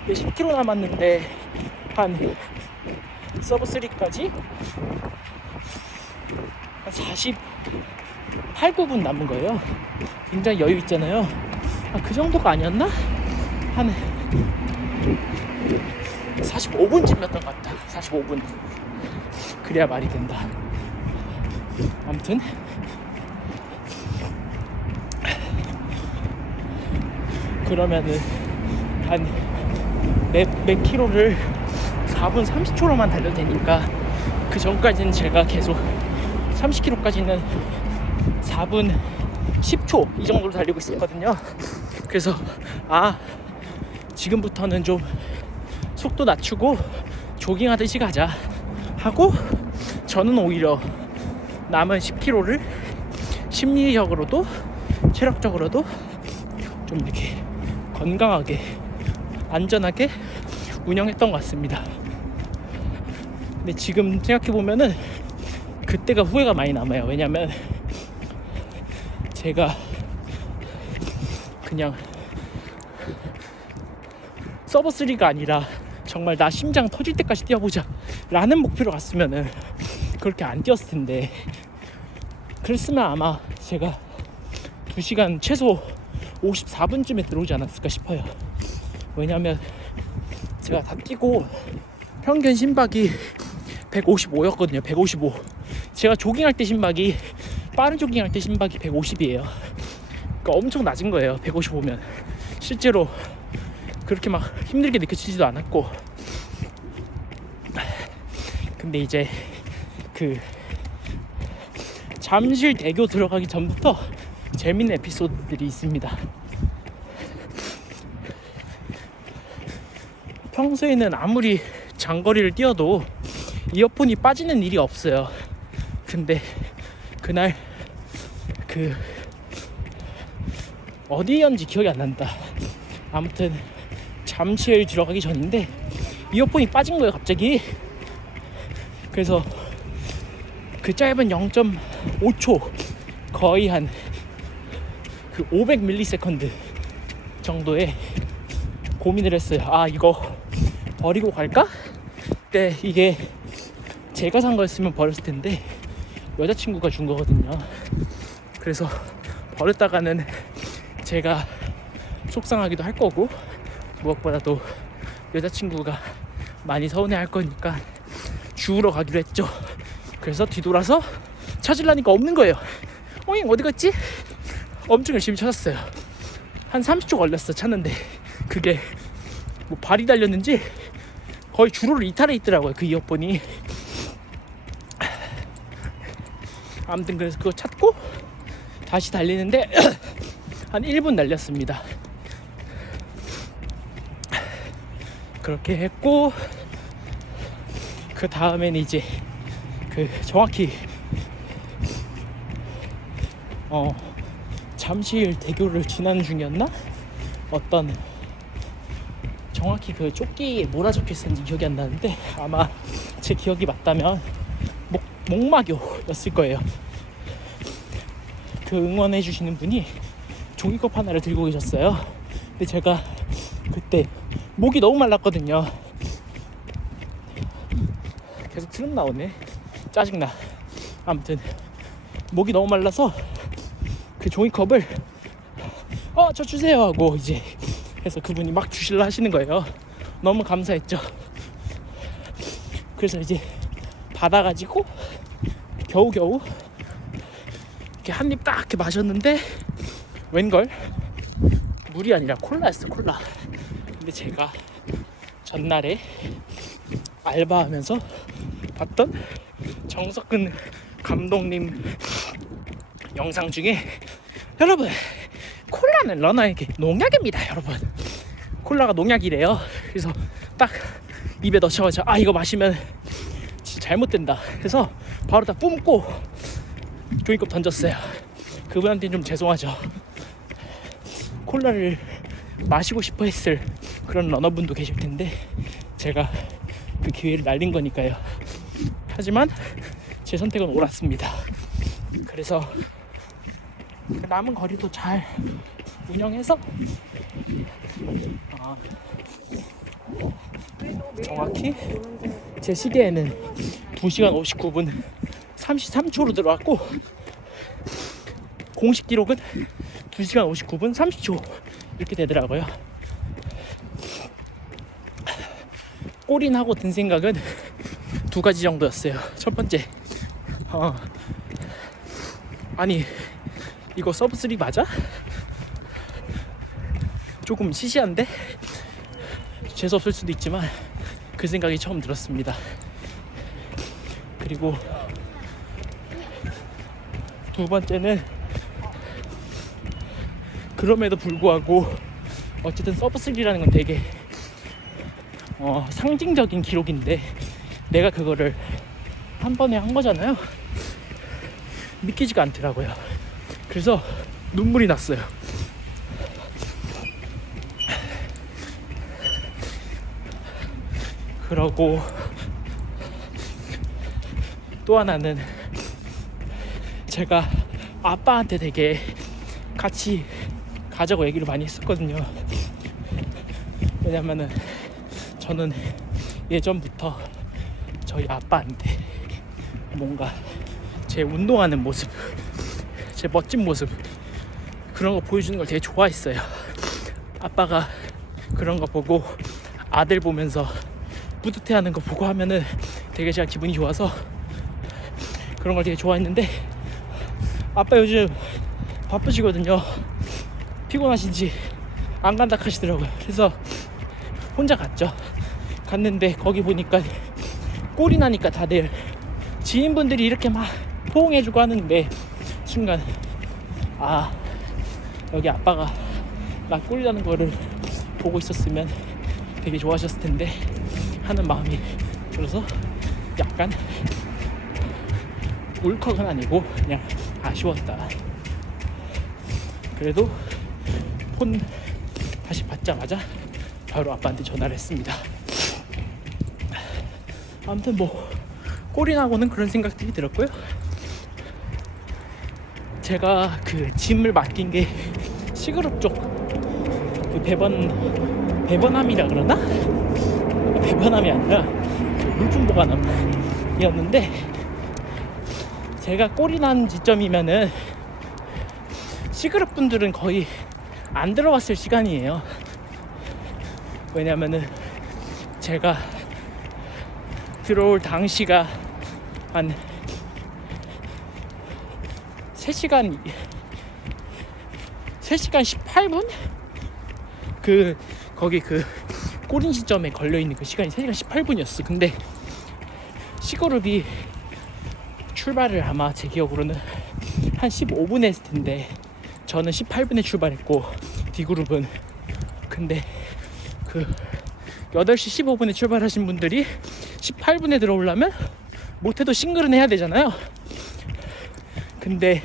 10km 남았는데 한 서브 3까지 한 48, 9분 남은 거예요. 굉장히 여유 있잖아요. 그 정도가 아니었나? 한 45분쯤이었던 것 같다. 45분. 그래야 말이 된다. 아무튼 그러면은 한 몇 킬로를 4분 30초로만 달려도 되니까 그 전까지는 제가 계속 30km까지는 4분 10초 이 정도로 달리고 있었거든요. 그래서 지금부터는 좀 속도 낮추고 조깅하듯이 가자 하고 저는 오히려 남은 10km를 심리적으로도 체력적으로도 좀 이렇게 건강하게 안전하게 운영했던 것 같습니다. 근데 지금 생각해보면은 그때가 후회가 많이 남아요. 왜냐면 제가 그냥 서브 3가 아니라 정말 나 심장 터질 때까지 뛰어보자 라는 목표로 갔으면은 그렇게 안 뛰었을 텐데, 그랬으면 아마 제가 2시간 최소 54분쯤에 들어오지 않았을까 싶어요. 왜냐면 제가 다 뛰고 평균 심박이 155였거든요. 155. 제가 조깅할 때 심박이, 빠른 조깅할 때 심박이 150이에요. 그러니까 엄청 낮은 거예요. 155면 실제로 그렇게 막 힘들게 느껴지지도 않았고. 근데 이제 그 잠실대교 들어가기 전부터 재밌는 에피소드들이 있습니다. 평소에는 아무리 장거리를 뛰어도 이어폰이 빠지는 일이 없어요. 근데 그날 그 어디였는지 기억이 안 난다. 아무튼 잠실 들어가기 전인데 이어폰이 빠진 거예요 갑자기. 그래서 그 짧은 0.5초 거의 한 그 500ms 정도의 고민을 했어요. 아 이거 버리고 갈까? 그때 이게 제가 산 거였으면 버렸을 텐데 여자친구가 준 거거든요. 그래서 버렸다가는 제가 속상하기도 할 거고 무엇보다도 여자친구가 많이 서운해 할 거니까 주우러 가기로 했죠. 그래서 뒤돌아서 찾으려니까 없는 거예요. 어잉 어디 갔지? 엄청 열심히 찾았어요. 한 30초 걸렸어 찾는데 그게 뭐 발이 달렸는지 거의 주로를 이탈해 있더라고요 그 이어폰이. 아무튼 그래서 그거 찾고 다시 달리는데 한 1분 달렸습니다. 그렇게 했고 그 다음에는 이제 그 정확히 잠실 대교를 지나는 중이었나? 어떤 정확히 그 조끼에 뭐라 적혀있었는지 기억이 안 나는데 아마 제 기억이 맞다면 목마교였을 거예요. 그 응원해 주시는 분이 종이컵 하나를 들고 계셨어요. 근데 제가 그때 목이 너무 말랐거든요. 계속 트름 나오네. 짜증나. 아무튼 목이 너무 말라서 그 종이컵을 저 주세요 하고 이제 해서 그분이 막 주실라 하시는 거예요. 너무 감사했죠. 그래서 이제 받아가지고 겨우겨우 이렇게 한 입 딱 이렇게 마셨는데 웬걸 물이 아니라 콜라였어. 콜라. 근데 제가 전날에 알바하면서 봤던 정석근 감독님 영상 중에 여러분 콜라는 러너에게 농약입니다 여러분. 콜라가 농약이래요. 그래서 딱 입에 넣자마자 이거 마시면 진짜 잘못된다 그래서 바로 다 뿜고 종이컵 던졌어요. 그분한테는 좀 죄송하죠. 콜라를 마시고 싶어 했을 그런 러너분도 계실 텐데 제가 그 기회를 날린 거니까요. 하지만 제 선택은 옳았습니다. 그래서 남은 거리도 잘 운영해서 정확히 제 시계에는 2시간 59분 33초로 들어왔고 공식 기록은 2시간 59분 30초 이렇게 되더라고요. 골인하고 든 생각은 두 가지 정도였어요. 첫 번째 아니 이거 서브3 맞아? 조금 시시한데? 재수없을 수도 있지만 그 생각이 처음 들었습니다. 그리고 두 번째는 그럼에도 불구하고 어쨌든 서브3라는 건 되게 상징적인 기록인데 내가 그거를 한 번에 한 거잖아요. 믿기지가 않더라고요. 그래서 눈물이 났어요. 그러고 또 하나는 제가 아빠한테 되게 같이 가자고 얘기를 많이 했었거든요. 왜냐면은 저는 예전부터 저희 아빠한테 뭔가 제 운동하는 모습, 제 멋진 모습 그런 거 보여주는 걸 되게 좋아했어요. 아빠가 그런 거 보고 아들 보면서 뿌듯해하는 거 보고 하면은 되게 제가 기분이 좋아서 그런 걸 되게 좋아했는데 아빠 요즘 바쁘시거든요. 피곤하신지 안 간다 하시더라고요. 그래서 혼자 갔는데 거기 보니까 꼴이 나니까 다들 지인분들이 이렇게 막 포옹해주고 하는데 순간 여기 아빠가 나 꼴이 나는 거를 보고 있었으면 되게 좋아하셨을 텐데 하는 마음이 들어서 약간 울컥은 아니고 그냥 아쉬웠다. 그래도 폰 다시 받자마자 바로 아빠한테 전화를 했습니다. 아무튼 뭐 꼴이 나고는 그런 생각들이 들었고요. 제가 그 짐을 맡긴 게 시그룹 쪽 그 배번함이라 그러나? 배번함이 아니라 그 물품 보관함이었는데, 제가 꼴이 난 지점이면은 시그룹 분들은 거의 안 들어왔을 시간이에요. 왜냐면은 제가 들어올 당시가 한 3시간 18분? 거기 꼬린 시점에 걸려있는 그 시간이 3시간 18분이었어. 근데 C그룹이 출발을 아마 제 기억으로는 한 15분에 했을 텐데, 저는 18분에 출발했고 D그룹은, 근데 그 8시 15분에 출발하신 분들이 18분에 들어오려면 못해도 싱글은 해야 되잖아요. 근데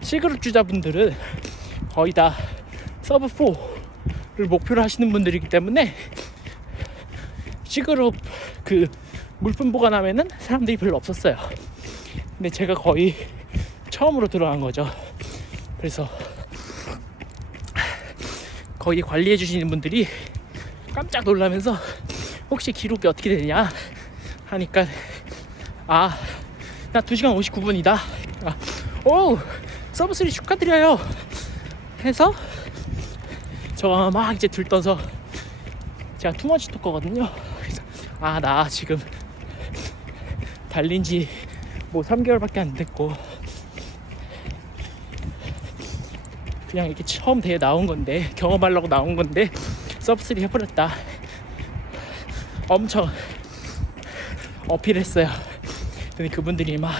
C그룹 주자분들은 거의 다 서브 4를 목표로 하시는 분들이기 때문에 C그룹 그 물품 보관함에는 사람들이 별로 없었어요. 근데 제가 거의 처음으로 들어간 거죠. 그래서 거기 관리해 주시는 분들이 깜짝 놀라면서 혹시 기록이 어떻게 되냐 하니까, 나 2시간 59분이다. 오, 서브3 축하드려요 해서 저 막 이제 들떠서, 제가 투머치 토커거든요. 그래서 나 지금 달린 지 뭐 3개월밖에 안 됐고 그냥 이렇게 처음 대회 나온 건데, 경험하려고 나온 건데 서브3 해버렸다. 엄청 어필했어요. 근데 그분들이 막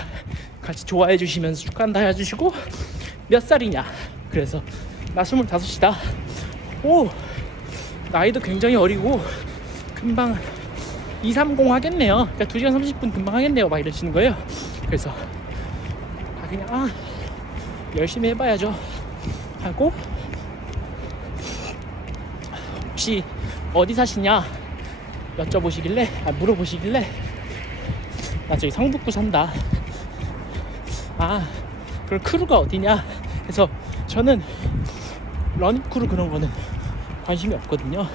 같이 좋아해 주시면서 축하한다 해주시고, 몇 살이냐? 그래서 나 25이다. 오, 나이도 굉장히 어리고 금방 230 하겠네요. 그러니까 2시간 30분 금방 하겠네요. 막 이러시는 거예요. 그래서 그냥 열심히 해봐야죠 하고, 혹시 어디 사시냐 여쭤보시길래, 물어보시길래, 나 저기 성북구 산다. 그럼 크루가 어디냐 해서, 저는 러닝 크루 그런 거는 관심이 없거든요.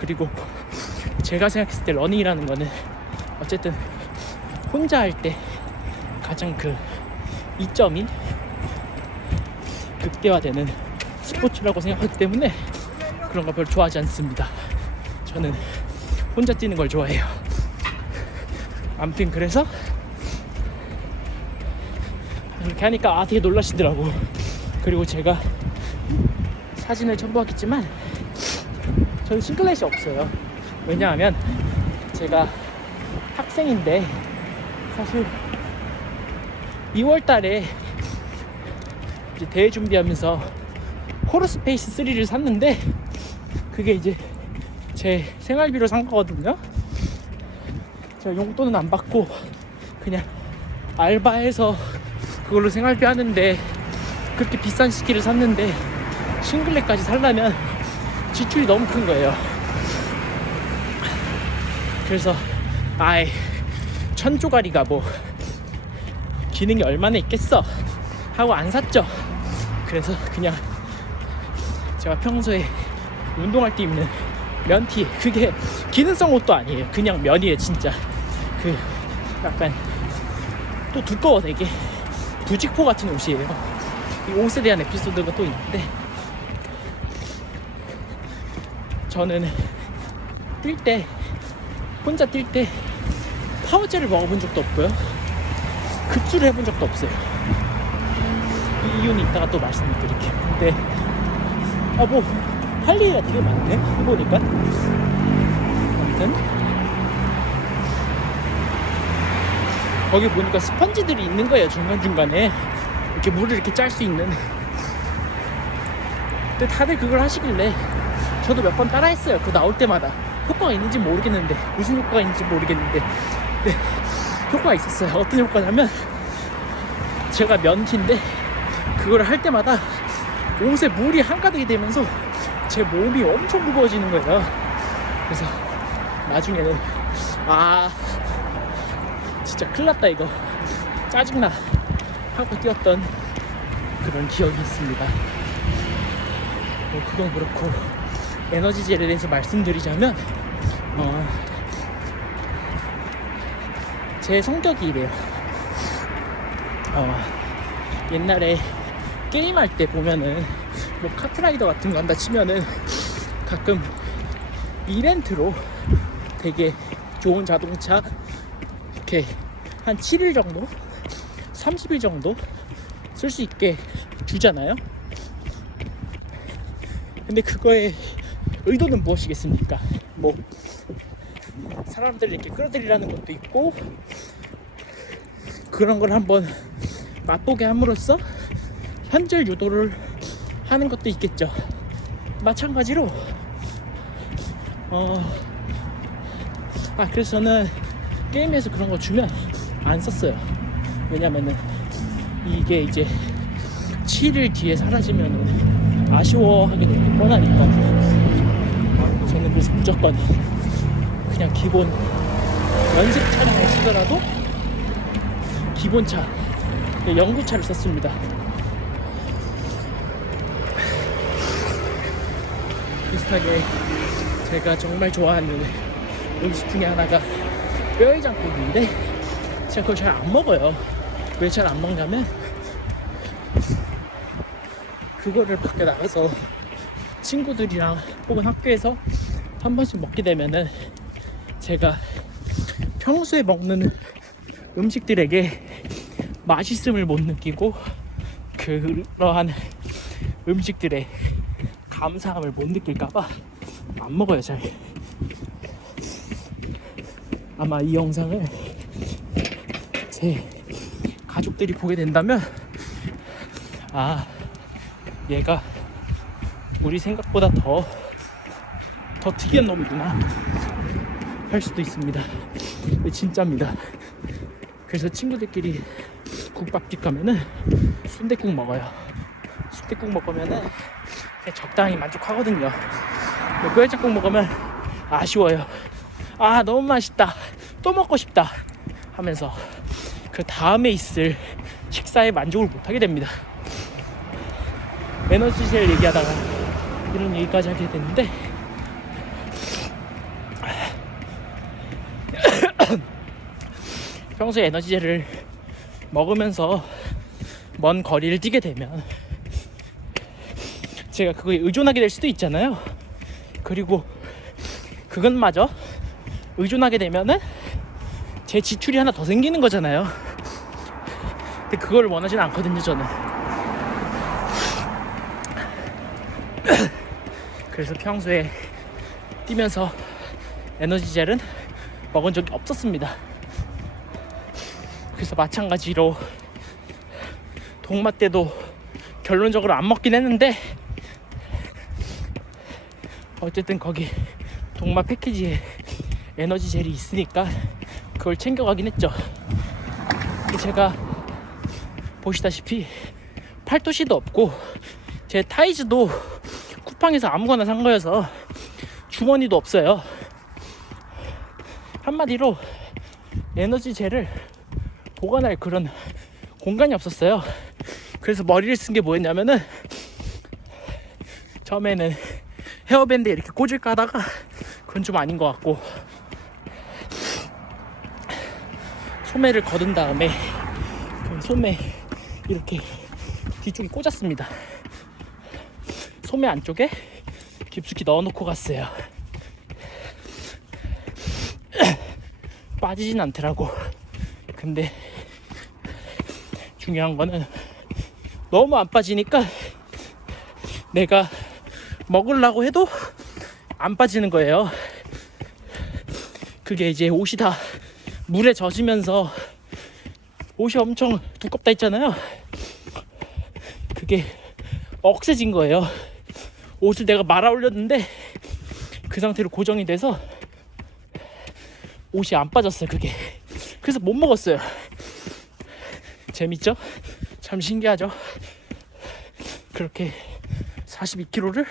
그리고 제가 생각했을 때 러닝이라는 거는 어쨌든 혼자 할 때 가장 그 이점이 극대화되는 스포츠라고 생각하기 때문에 그런 거 별로 좋아하지 않습니다. 저는 혼자 뛰는 걸 좋아해요. 아무튼 그래서 그렇게 하니까 되게 놀라시더라고. 그리고 제가 사진을 첨부하겠지만 저는 싱글렛이 없어요. 왜냐하면 제가 학생인데, 사실 2월 달에 이제 대회 준비하면서 코르스페이스 3를 샀는데, 그게 이제 제 생활비로 산 거거든요. 제가 용돈은 안 받고 그냥 알바해서 그걸로 생활비 하는데, 그렇게 비싼 시기를 샀는데 싱글렛까지 살려면 지출이 너무 큰 거예요. 그래서 천조가리가 뭐 기능이 얼마나 있겠어 하고 안 샀죠. 그래서 그냥 제가 평소에 운동할 때 입는 면티, 그게 기능성 옷도 아니에요. 그냥 면이에요. 진짜 그 약간 또 두꺼워, 되게 부직포 같은 옷이에요. 이 옷에 대한 에피소드가 또 있는데, 저는 혼자 뛸 때 파워젤을 먹어본 적도 없고요, 급수를 해본 적도 없어요. 이 이유는 이따가 또 말씀드릴게요. 근데 뭐 할 얘기가 되게 많네 해보니까. 아무튼 거기 보니까 스펀지들이 있는 거예요, 중간중간에 이렇게 물을 이렇게 짤 수 있는. 근데 다들 그걸 하시길래 저도 몇 번 따라 했어요. 그거 나올 때마다. 효과가 있는지 모르겠는데, 무슨 효과가 있는지 모르겠는데, 네, 효과가 있었어요. 어떤 효과냐면, 제가 면티인데 그걸 할 때마다 옷에 물이 한가득이 되면서 제 몸이 엄청 무거워지는 거예요. 그래서 나중에는 진짜 큰일 났다 이거, 짜증나 하고 뛰었던 그런 기억이 있습니다. 그건 그렇고, 에너지젤에 대해서 말씀드리자면 제 성격이 이래요. 옛날에 게임할 때 보면은 뭐 카트라이더 같은 거 한다 치면은 가끔 이벤트로 되게 좋은 자동차 이렇게 한 7일 정도? 30일 정도 쓸 수 있게 주잖아요. 근데 그거의 의도는 무엇이겠습니까? 뭐 사람들을 이렇게 끌어들이라는 것도 있고, 그런 걸 한번 맛보게 함으로써 현질 유도를 하는 것도 있겠죠. 마찬가지로 그래서 저는 게임에서 그런 거 주면 안 썼어요. 왜냐면은 이게 이제 7일 뒤에 사라지면은 아쉬워하게 되는 게 뻔하니까, 저는 그래서 무조건 그냥 기본 연습 차량을 쓰더라도 기본차, 연구차를 썼습니다. 비슷하게 제가 정말 좋아하는 음식 중에 하나가 뼈해장국인데, 제가 그걸 잘 안 먹어요. 왜 잘 안 먹냐면, 그거를 밖에 나가서 친구들이랑 혹은 학교에서 한 번씩 먹게 되면은 제가 평소에 먹는 음식들에게 맛있음을 못 느끼고, 그러한 음식들의 감사함을 못 느낄까봐 안 먹어요, 잘. 아마 이 영상을 제 가족들이 보게 된다면, 얘가 우리 생각보다 더 특이한 놈이구나 할 수도 있습니다. 진짜입니다. 그래서 친구들끼리 국밥집 가면은 순댓국 먹어요. 순댓국 먹으면은 그냥 적당히 만족하거든요. 뼈해장국 먹으면 아쉬워요. 너무 맛있다, 또 먹고 싶다 하면서 그 다음에 있을 식사에 만족을 못하게 됩니다. 에너지젤 얘기하다가 이런 얘기까지 하게 됐는데, 평소에 에너지젤을 먹으면서 먼 거리를 뛰게 되면 제가 그거에 의존하게 될 수도 있잖아요. 그리고 그것마저 의존하게 되면은 제 지출이 하나 더 생기는 거잖아요. 근데 그걸 원하지는 않거든요, 저는. 그래서 평소에 뛰면서 에너지젤은 먹은 적이 없었습니다. 그래서 마찬가지로 동마 때도 결론적으로 안 먹긴 했는데, 어쨌든 거기 동마 패키지에 에너지젤이 있으니까 그걸 챙겨가긴 했죠. 제가 보시다시피 팔토시도 없고, 제 타이즈도 쿠팡에서 아무거나 산 거여서 주머니도 없어요. 한마디로 에너지젤을 보관할 그런 공간이 없었어요. 그래서 머리를 쓴 게 뭐였냐면은, 처음에는 헤어밴드에 이렇게 꽂을까 하다가 그건 좀 아닌 것 같고, 소매를 거둔 다음에 그 소매 이렇게 뒤쪽에 꽂았습니다. 소매 안쪽에 깊숙이 넣어놓고 갔어요. 빠지진 않더라고. 근데 중요한 거는 너무 안 빠지니까 내가 먹으려고 해도 안 빠지는 거예요. 그게 이제 옷이 다 물에 젖으면서 옷이 엄청 두껍다 했잖아요. 그게 억세진 거예요. 옷을 내가 말아 올렸는데 그 상태로 고정이 돼서 옷이 안 빠졌어요, 그게. 그래서 못 먹었어요. 재밌죠? 참 신기하죠? 그렇게 42kg를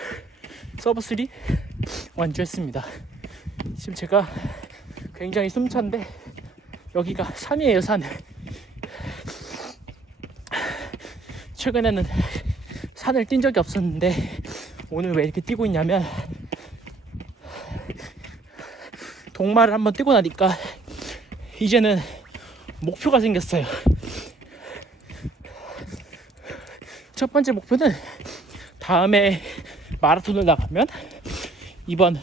서브 3 완주했습니다. 지금 제가 굉장히 숨찬데 여기가 산이에요, 산. 최근에는 산을 뛴 적이 없었는데 오늘 왜 이렇게 뛰고 있냐면 동마를 한번 뛰고 나니까 이제는 목표가 생겼어요. 첫 번째 목표는 다음에 마라톤을 나가면 이번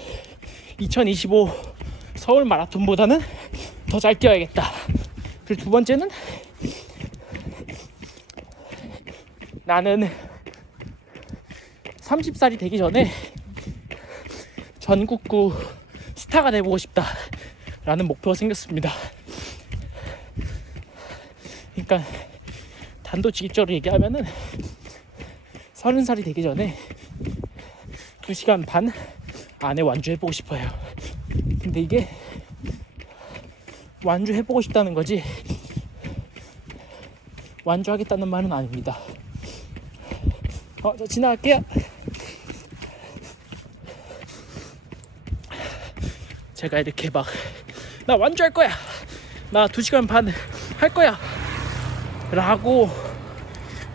2025 서울 마라톤보다는 더 잘 뛰어야겠다. 그리고 두 번째는 나는 30살이 되기 전에 전국구 스타가 돼보고 싶다 라는 목표가 생겼습니다. 그러니까 단도직입적으로 얘기하면은 30살이 되기 전에 2시간 반 안에 완주해보고 싶어요. 근데 이게 완주해보고 싶다는 거지 완주하겠다는 말은 아닙니다. 저 지나갈게요. 제가 이렇게 막 나 완주할 거야, 나 2시간 반 할 거야 라고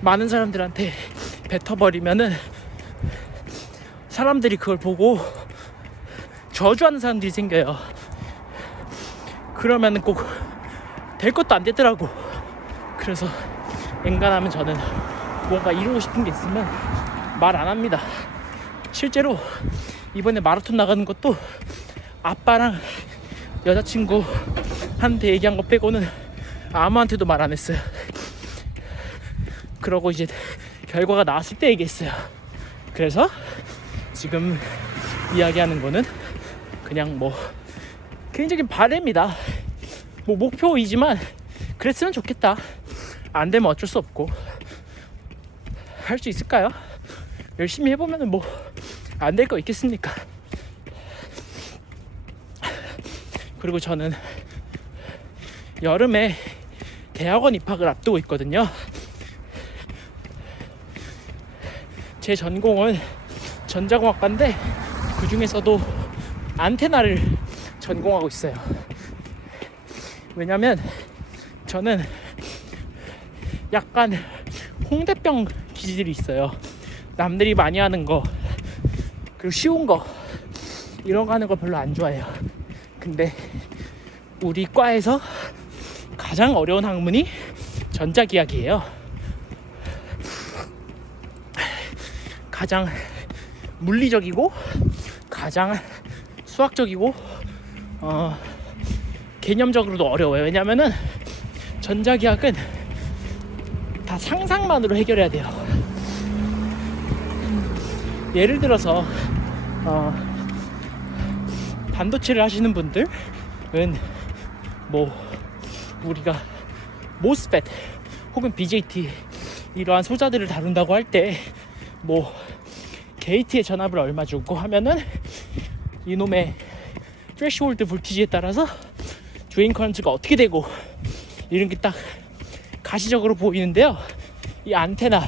많은 사람들한테 뱉어버리면은 사람들이 그걸 보고 저주하는 사람들이 생겨요. 그러면은 꼭 될 것도 안 되더라고. 그래서 엔간하면 저는 뭔가 이루고 싶은 게 있으면 말 안 합니다. 실제로 이번에 마라톤 나가는 것도 아빠랑 여자친구한테 얘기한 거 빼고는 아무한테도 말 안 했어요. 그러고 이제 결과가 나왔을 때 얘기했어요. 그래서 지금 이야기하는 거는 그냥 뭐 개인적인 바람이다, 뭐 목표이지만 그랬으면 좋겠다. 안 되면 어쩔 수 없고 할 수 있을까요? 열심히 해보면 뭐 안 될 거 있겠습니까? 그리고 저는 여름에 대학원 입학을 앞두고 있거든요. 제 전공은 전자공학과인데 그 중에서도 안테나를 전공하고 있어요. 왜냐면 저는 약간 홍대병 기질이 있어요. 남들이 많이 하는 거 그리고 쉬운 거 이런 거 하는 거 별로 안 좋아해요. 근데 우리 과에서 가장 어려운 학문이 전자기학이에요. 가장 물리적이고 가장 수학적이고 개념적으로도 어려워요. 왜냐면은 전자기학은 다 상상만으로 해결해야 돼요. 예를 들어서 반도체를 하시는 분들은 뭐 우리가 모스펫 혹은 BJT 이러한 소자들을 다룬다고 할 때 뭐 게이트의 전압을 얼마 주고 하면은 이놈의 트래시홀드 볼티지에 따라서 드레인 커런트가 어떻게 되고 이런 게 딱 가시적으로 보이는데요. 이 안테나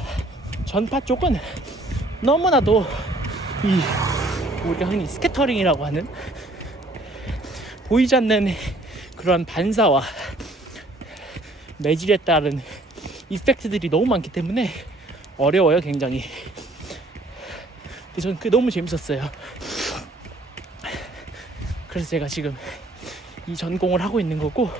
전파 쪽은 너무나도 우리가 흔히 스캐터링이라고 하는 보이지 않는 그런 반사와 매질에 따른 이펙트들이 너무 많기 때문에 어려워요, 굉장히. 근데 저는 그게 너무 재밌었어요. 그래서 제가 지금 이 전공을 하고 있는 거고,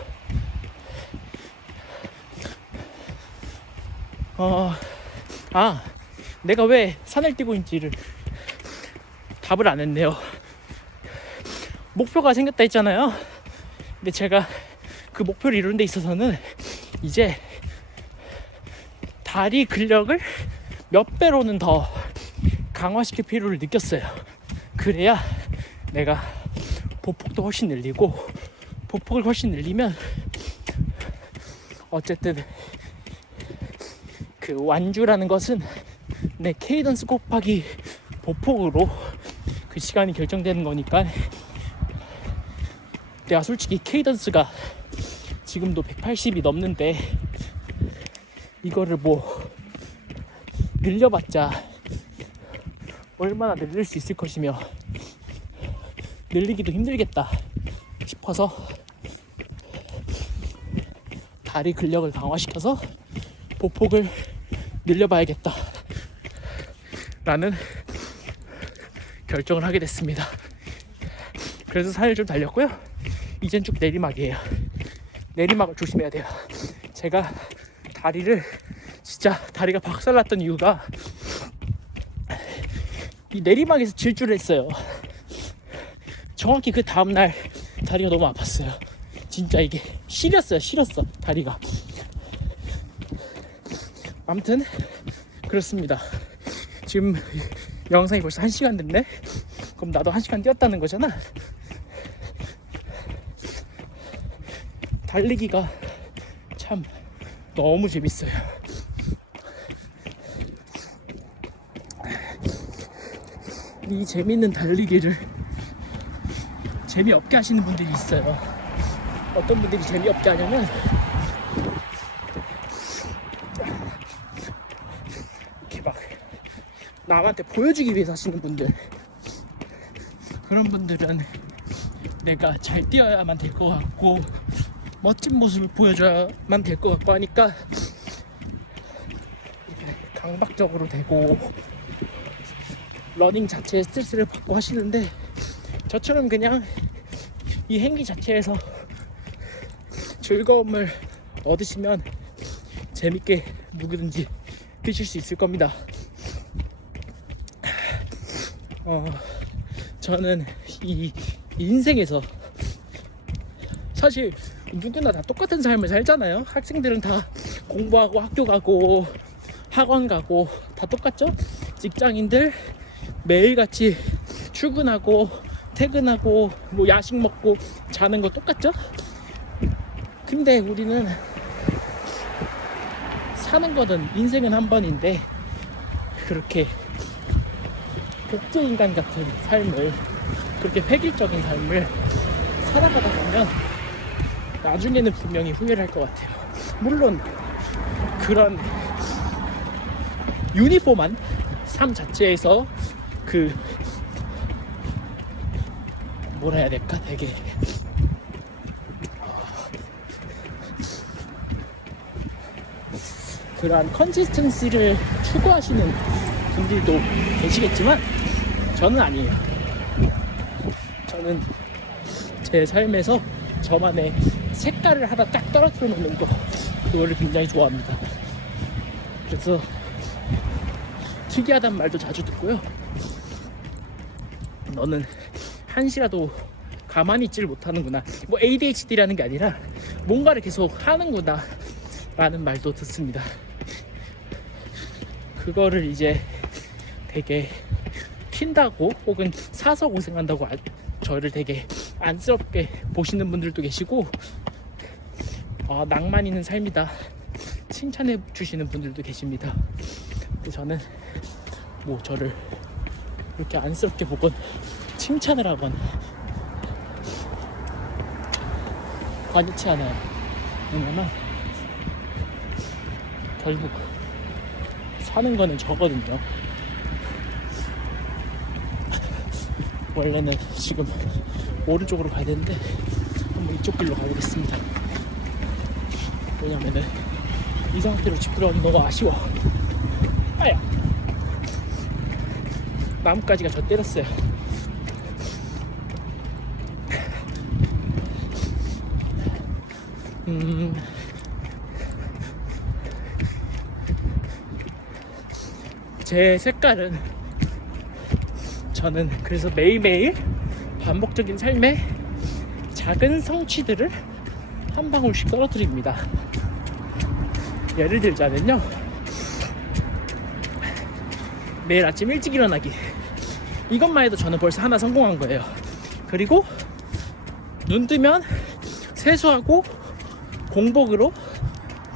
내가 왜 산을 뛰고 있는지를 답을 안 했네요. 목표가 생겼다 했잖아요. 근데 제가 그 목표를 이루는 데 있어서는 이제 다리 근력을 몇 배로는 더 강화시킬 필요를 느꼈어요. 그래야 내가 보폭도 훨씬 늘리고, 보폭을 훨씬 늘리면 어쨌든 그 완주라는 것은 내 케이던스 곱하기 보폭으로 그 시간이 결정되는 거니까, 내가 솔직히 케이던스가 지금도 180이 넘는데 이거를 뭐 늘려봤자 얼마나 늘릴 수 있을 것이며 늘리기도 힘들겠다 싶어서 다리 근력을 강화시켜서 보폭을 늘려봐야겠다 라는 결정을 하게 됐습니다. 그래서 산을 좀 달렸고요. 이젠 쭉 내리막이에요. 내리막을 조심해야 돼요. 제가 다리가 박살났던 이유가 이 내리막에서 질주를 했어요. 정확히 그 다음날 다리가 너무 아팠어요. 진짜 이게 시렸어 다리가. 아무튼 그렇습니다. 지금 영상이 벌써 1시간 됐네. 그럼 나도 1시간 뛰었다는 거잖아. 달리기가 참 너무 재밌어요. 이 재밌는 달리기를 재미없게 하시는 분들이 있어요. 어떤 분들이 재미없게 하냐면 이렇게 막 남한테 보여주기 위해서 하시는 분들, 그런 분들은 내가 잘 뛰어야만 될 것 같고 멋진 모습을 보여줘야만 될 것 같고 하니까 이렇게 강박적으로 되고 러닝 자체에 스트레스를 받고 하시는데, 저처럼 그냥 이 행위 자체에서 즐거움을 얻으시면 재밌게 누구든지 뛰실 수 있을 겁니다. 저는 이 인생에서 사실 누구나 다 똑같은 삶을 살잖아요. 학생들은 다 공부하고 학교 가고 학원 가고 다 똑같죠. 직장인들 매일같이 출근하고 퇴근하고 뭐 야식 먹고 자는 거 똑같죠. 근데 우리는 사는 거는 인생은 한 번인데 그렇게 복제인간 같은 삶을, 그렇게 획일적인 삶을 살아가다 보면 나중에는 분명히 후회를 할 것 같아요. 물론 그런 유니폼한 삶 자체에서 그 뭐라 해야 될까, 되게 그러한 컨시스턴시를 추구하시는 분들도 계시겠지만 저는 아니에요. 저는 제 삶에서 저만의 색깔을 하나 딱 떨어뜨려 놓는 거, 그거를 굉장히 좋아합니다. 그래서 특이하단 말도 자주 듣고요. 너는 한시라도 가만히 있지를 못하는구나, 뭐 ADHD라는 게 아니라 뭔가를 계속 하는구나 라는 말도 듣습니다. 그거를 이제 되게 튄다고 혹은 사서 고생한다고 저를 되게 안쓰럽게 보시는 분들도 계시고, 낭만 있는 삶이다 칭찬해 주시는 분들도 계십니다. 근데 저는 뭐 저를 이렇게 안쓰럽게 보건 칭찬을 하건 관여치 않아요. 왜냐면 결국 사는 거는 저거든요. 원래는 지금 오른쪽으로 가야 되는데 한번 이쪽 길로 가보겠습니다. 왜냐면은 이 상태로 집 들어가기 너무 아쉬워. 아야, 나뭇가지가 저 때렸어요. 제 색깔은, 저는 그래서 매일매일 반복적인 삶에 작은 성취들을 한 방울씩 떨어뜨립니다. 예를 들자면요, 매일 아침 일찍 일어나기, 이것만 해도 저는 벌써 하나 성공한 거예요. 그리고 눈 뜨면 세수하고 공복으로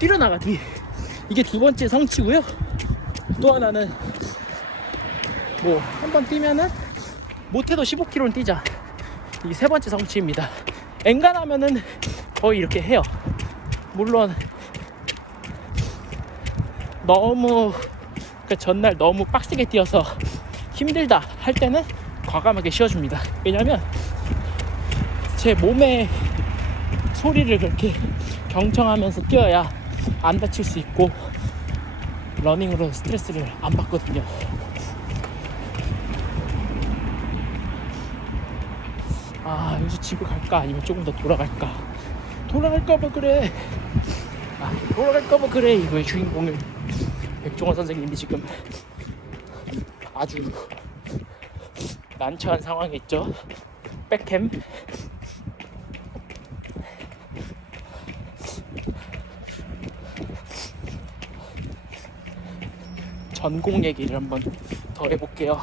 뛰러 나가기, 이게 두 번째 성취고요. 또 하나는 뭐 한번 뛰면은 못해도 15km는 뛰자, 이게 세 번째 성취입니다. 엔간하면은 거의 이렇게 해요. 물론 너무 전날 너무 빡세게 뛰어서 힘들다 할 때는 과감하게 쉬어줍니다. 왜냐면 제 몸의 소리를 그렇게 경청하면서 뛰어야 안 다칠 수 있고 러닝으로 스트레스를 안 받거든요. 여기서 집에 갈까 아니면 조금 더 돌아갈까? 돌아갈까봐 그래. 돌아갈까봐 그래. 이거의 주인공은 백종원 선생님이 지금 아주 난처한 상황에 있죠. 백햄. 전공 얘기를 한번 더 해볼게요.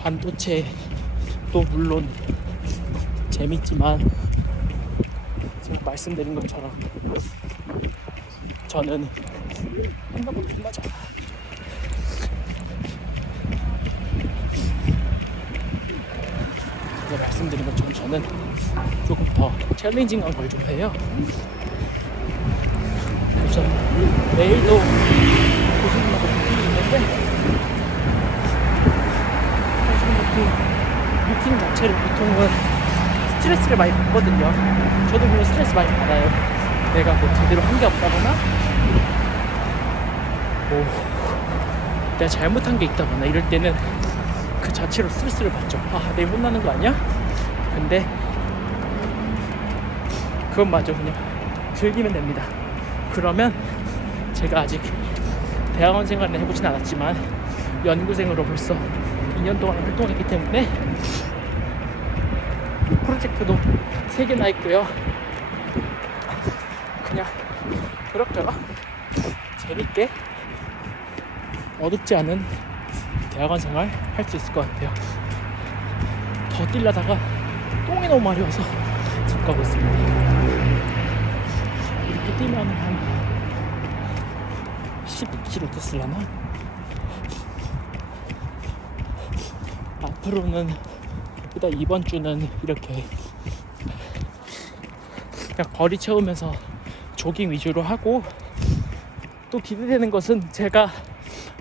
반도체도 물론 재밌지만 지금 말씀드린 것처럼 저는 한번도 끝나지 않아. 말씀드린 것처럼 저는 조금 더 챌린징한 걸 좀 해요. 그래서 내일도 교수님하고 미팅이 있는데 미팅 자체를 보통은 스트레스를 많이 받거든요. 저도 물론 스트레스 많이 받아요. 내가 뭐 제대로 한 게 없다거나 뭐 내가 잘못한 게 있다거나 이럴 때는 그 자체로 스트레스를 받죠. 내일 혼나는 거 아니야? 근데 그건 마저 그냥 즐기면 됩니다. 그러면 제가 아직 대학원 생활을 해보진 않았지만 연구생으로 벌써 2년 동안 활동했기 때문에 프로젝트도 3개나 있고요. 그냥 그럭저럭 재밌게 어둡지 않은 대학원 생활 할 수 있을 것 같아요. 더 뛰려다가 똥이 너무 마려워서 집 가고 있습니다. 이렇게 뛰면 한 12km 됐으려나? 앞으로는 일단 이번 주는 이렇게 그냥 거리 채우면서 조깅 위주로 하고, 또 기대되는 것은 제가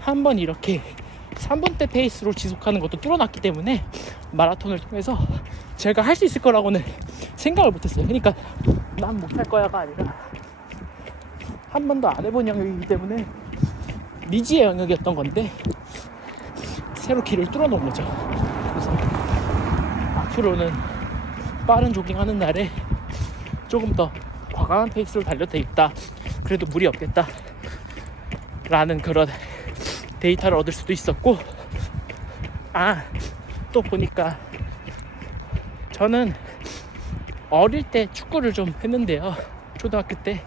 한번 이렇게 3분대 페이스로 지속하는 것도 뚫어놨기 때문에 마라톤을 통해서 제가 할 수 있을 거라고는 생각을 못했어요. 그러니까 난 못할 거야가 아니라 한 번도 안 해본 영역이기 때문에 미지의 영역이었던 건데 새로 길을 뚫어놓은 거죠. 그래서 앞으로는 빠른 조깅하는 날에 조금 더 과감한 페이스로 달려도 되겠다, 그래도 무리 없겠다 라는 그런 데이터를 얻을 수도 있었고, 또 보니까 저는 어릴 때 축구를 좀 했는데요. 초등학교 때.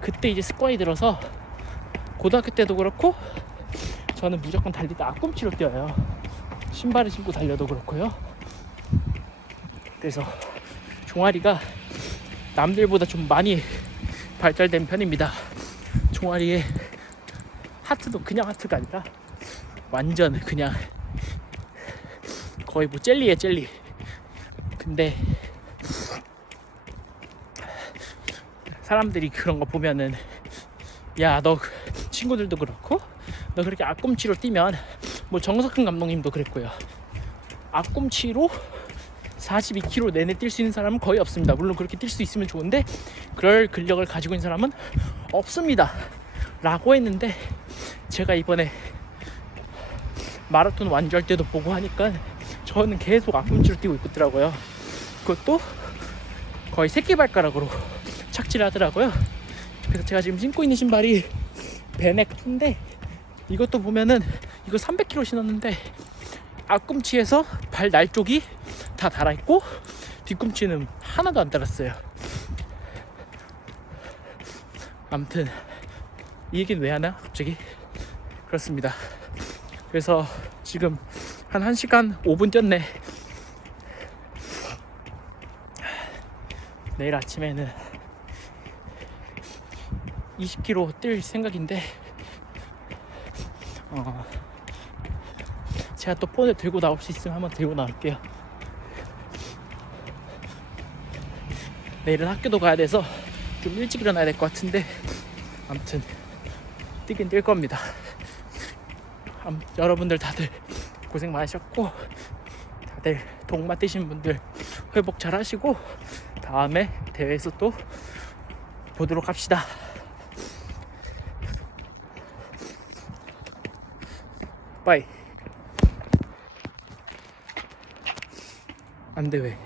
그때 이제 습관이 들어서 고등학교 때도 그렇고 저는 무조건 달릴 때 앞꿈치로 뛰어요. 신발을 신고 달려도 그렇고요. 그래서 종아리가 남들보다 좀 많이 발달된 편입니다. 종아리에 하트도 그냥 하트가 아니라 완전 그냥 거의 뭐 젤리에 젤리. 근데 사람들이 그런 거 보면은, 야, 너 친구들도 그렇고 너 그렇게 앞꿈치로 뛰면, 뭐 정석훈 감독님도 그랬고요, 앞꿈치로 42km 내내 뛸 수 있는 사람은 거의 없습니다. 물론 그렇게 뛸 수 있으면 좋은데 그럴 근력을 가지고 있는 사람은 없습니다 라고 했는데, 제가 이번에 마라톤 완주할 때도 보고 하니까 저는 계속 앞꿈치로 뛰고 있더라고요. 그것도 거의 새끼발가락으로 착지를 하더라고요. 그래서 제가 지금 신고 있는 신발이 베넥2인데, 이것도 보면은 이거 300kg 신었는데 앞꿈치에서 발 날 쪽이 다 달아있고 뒤꿈치는 하나도 안 달았어요. 아무튼 이 얘기는 왜 하나 갑자기? 그렇습니다. 그래서 지금 한 1시간 5분 뛰었네. 내일 아침에는 20km 뛸 생각인데, 제가 또 폰을 들고 나올 수 있으면 한번 들고 나올게요. 내일은 학교도 가야 돼서 좀 일찍 일어나야 될 것 같은데 아무튼 뛰긴 뛸 겁니다. 여러분들 다들 고생 많으셨고, 다들 독 맞으신 분들 회복 잘 하시고 다음에 대회에서 또 보도록 합시다. 빠이. 안돼 왜?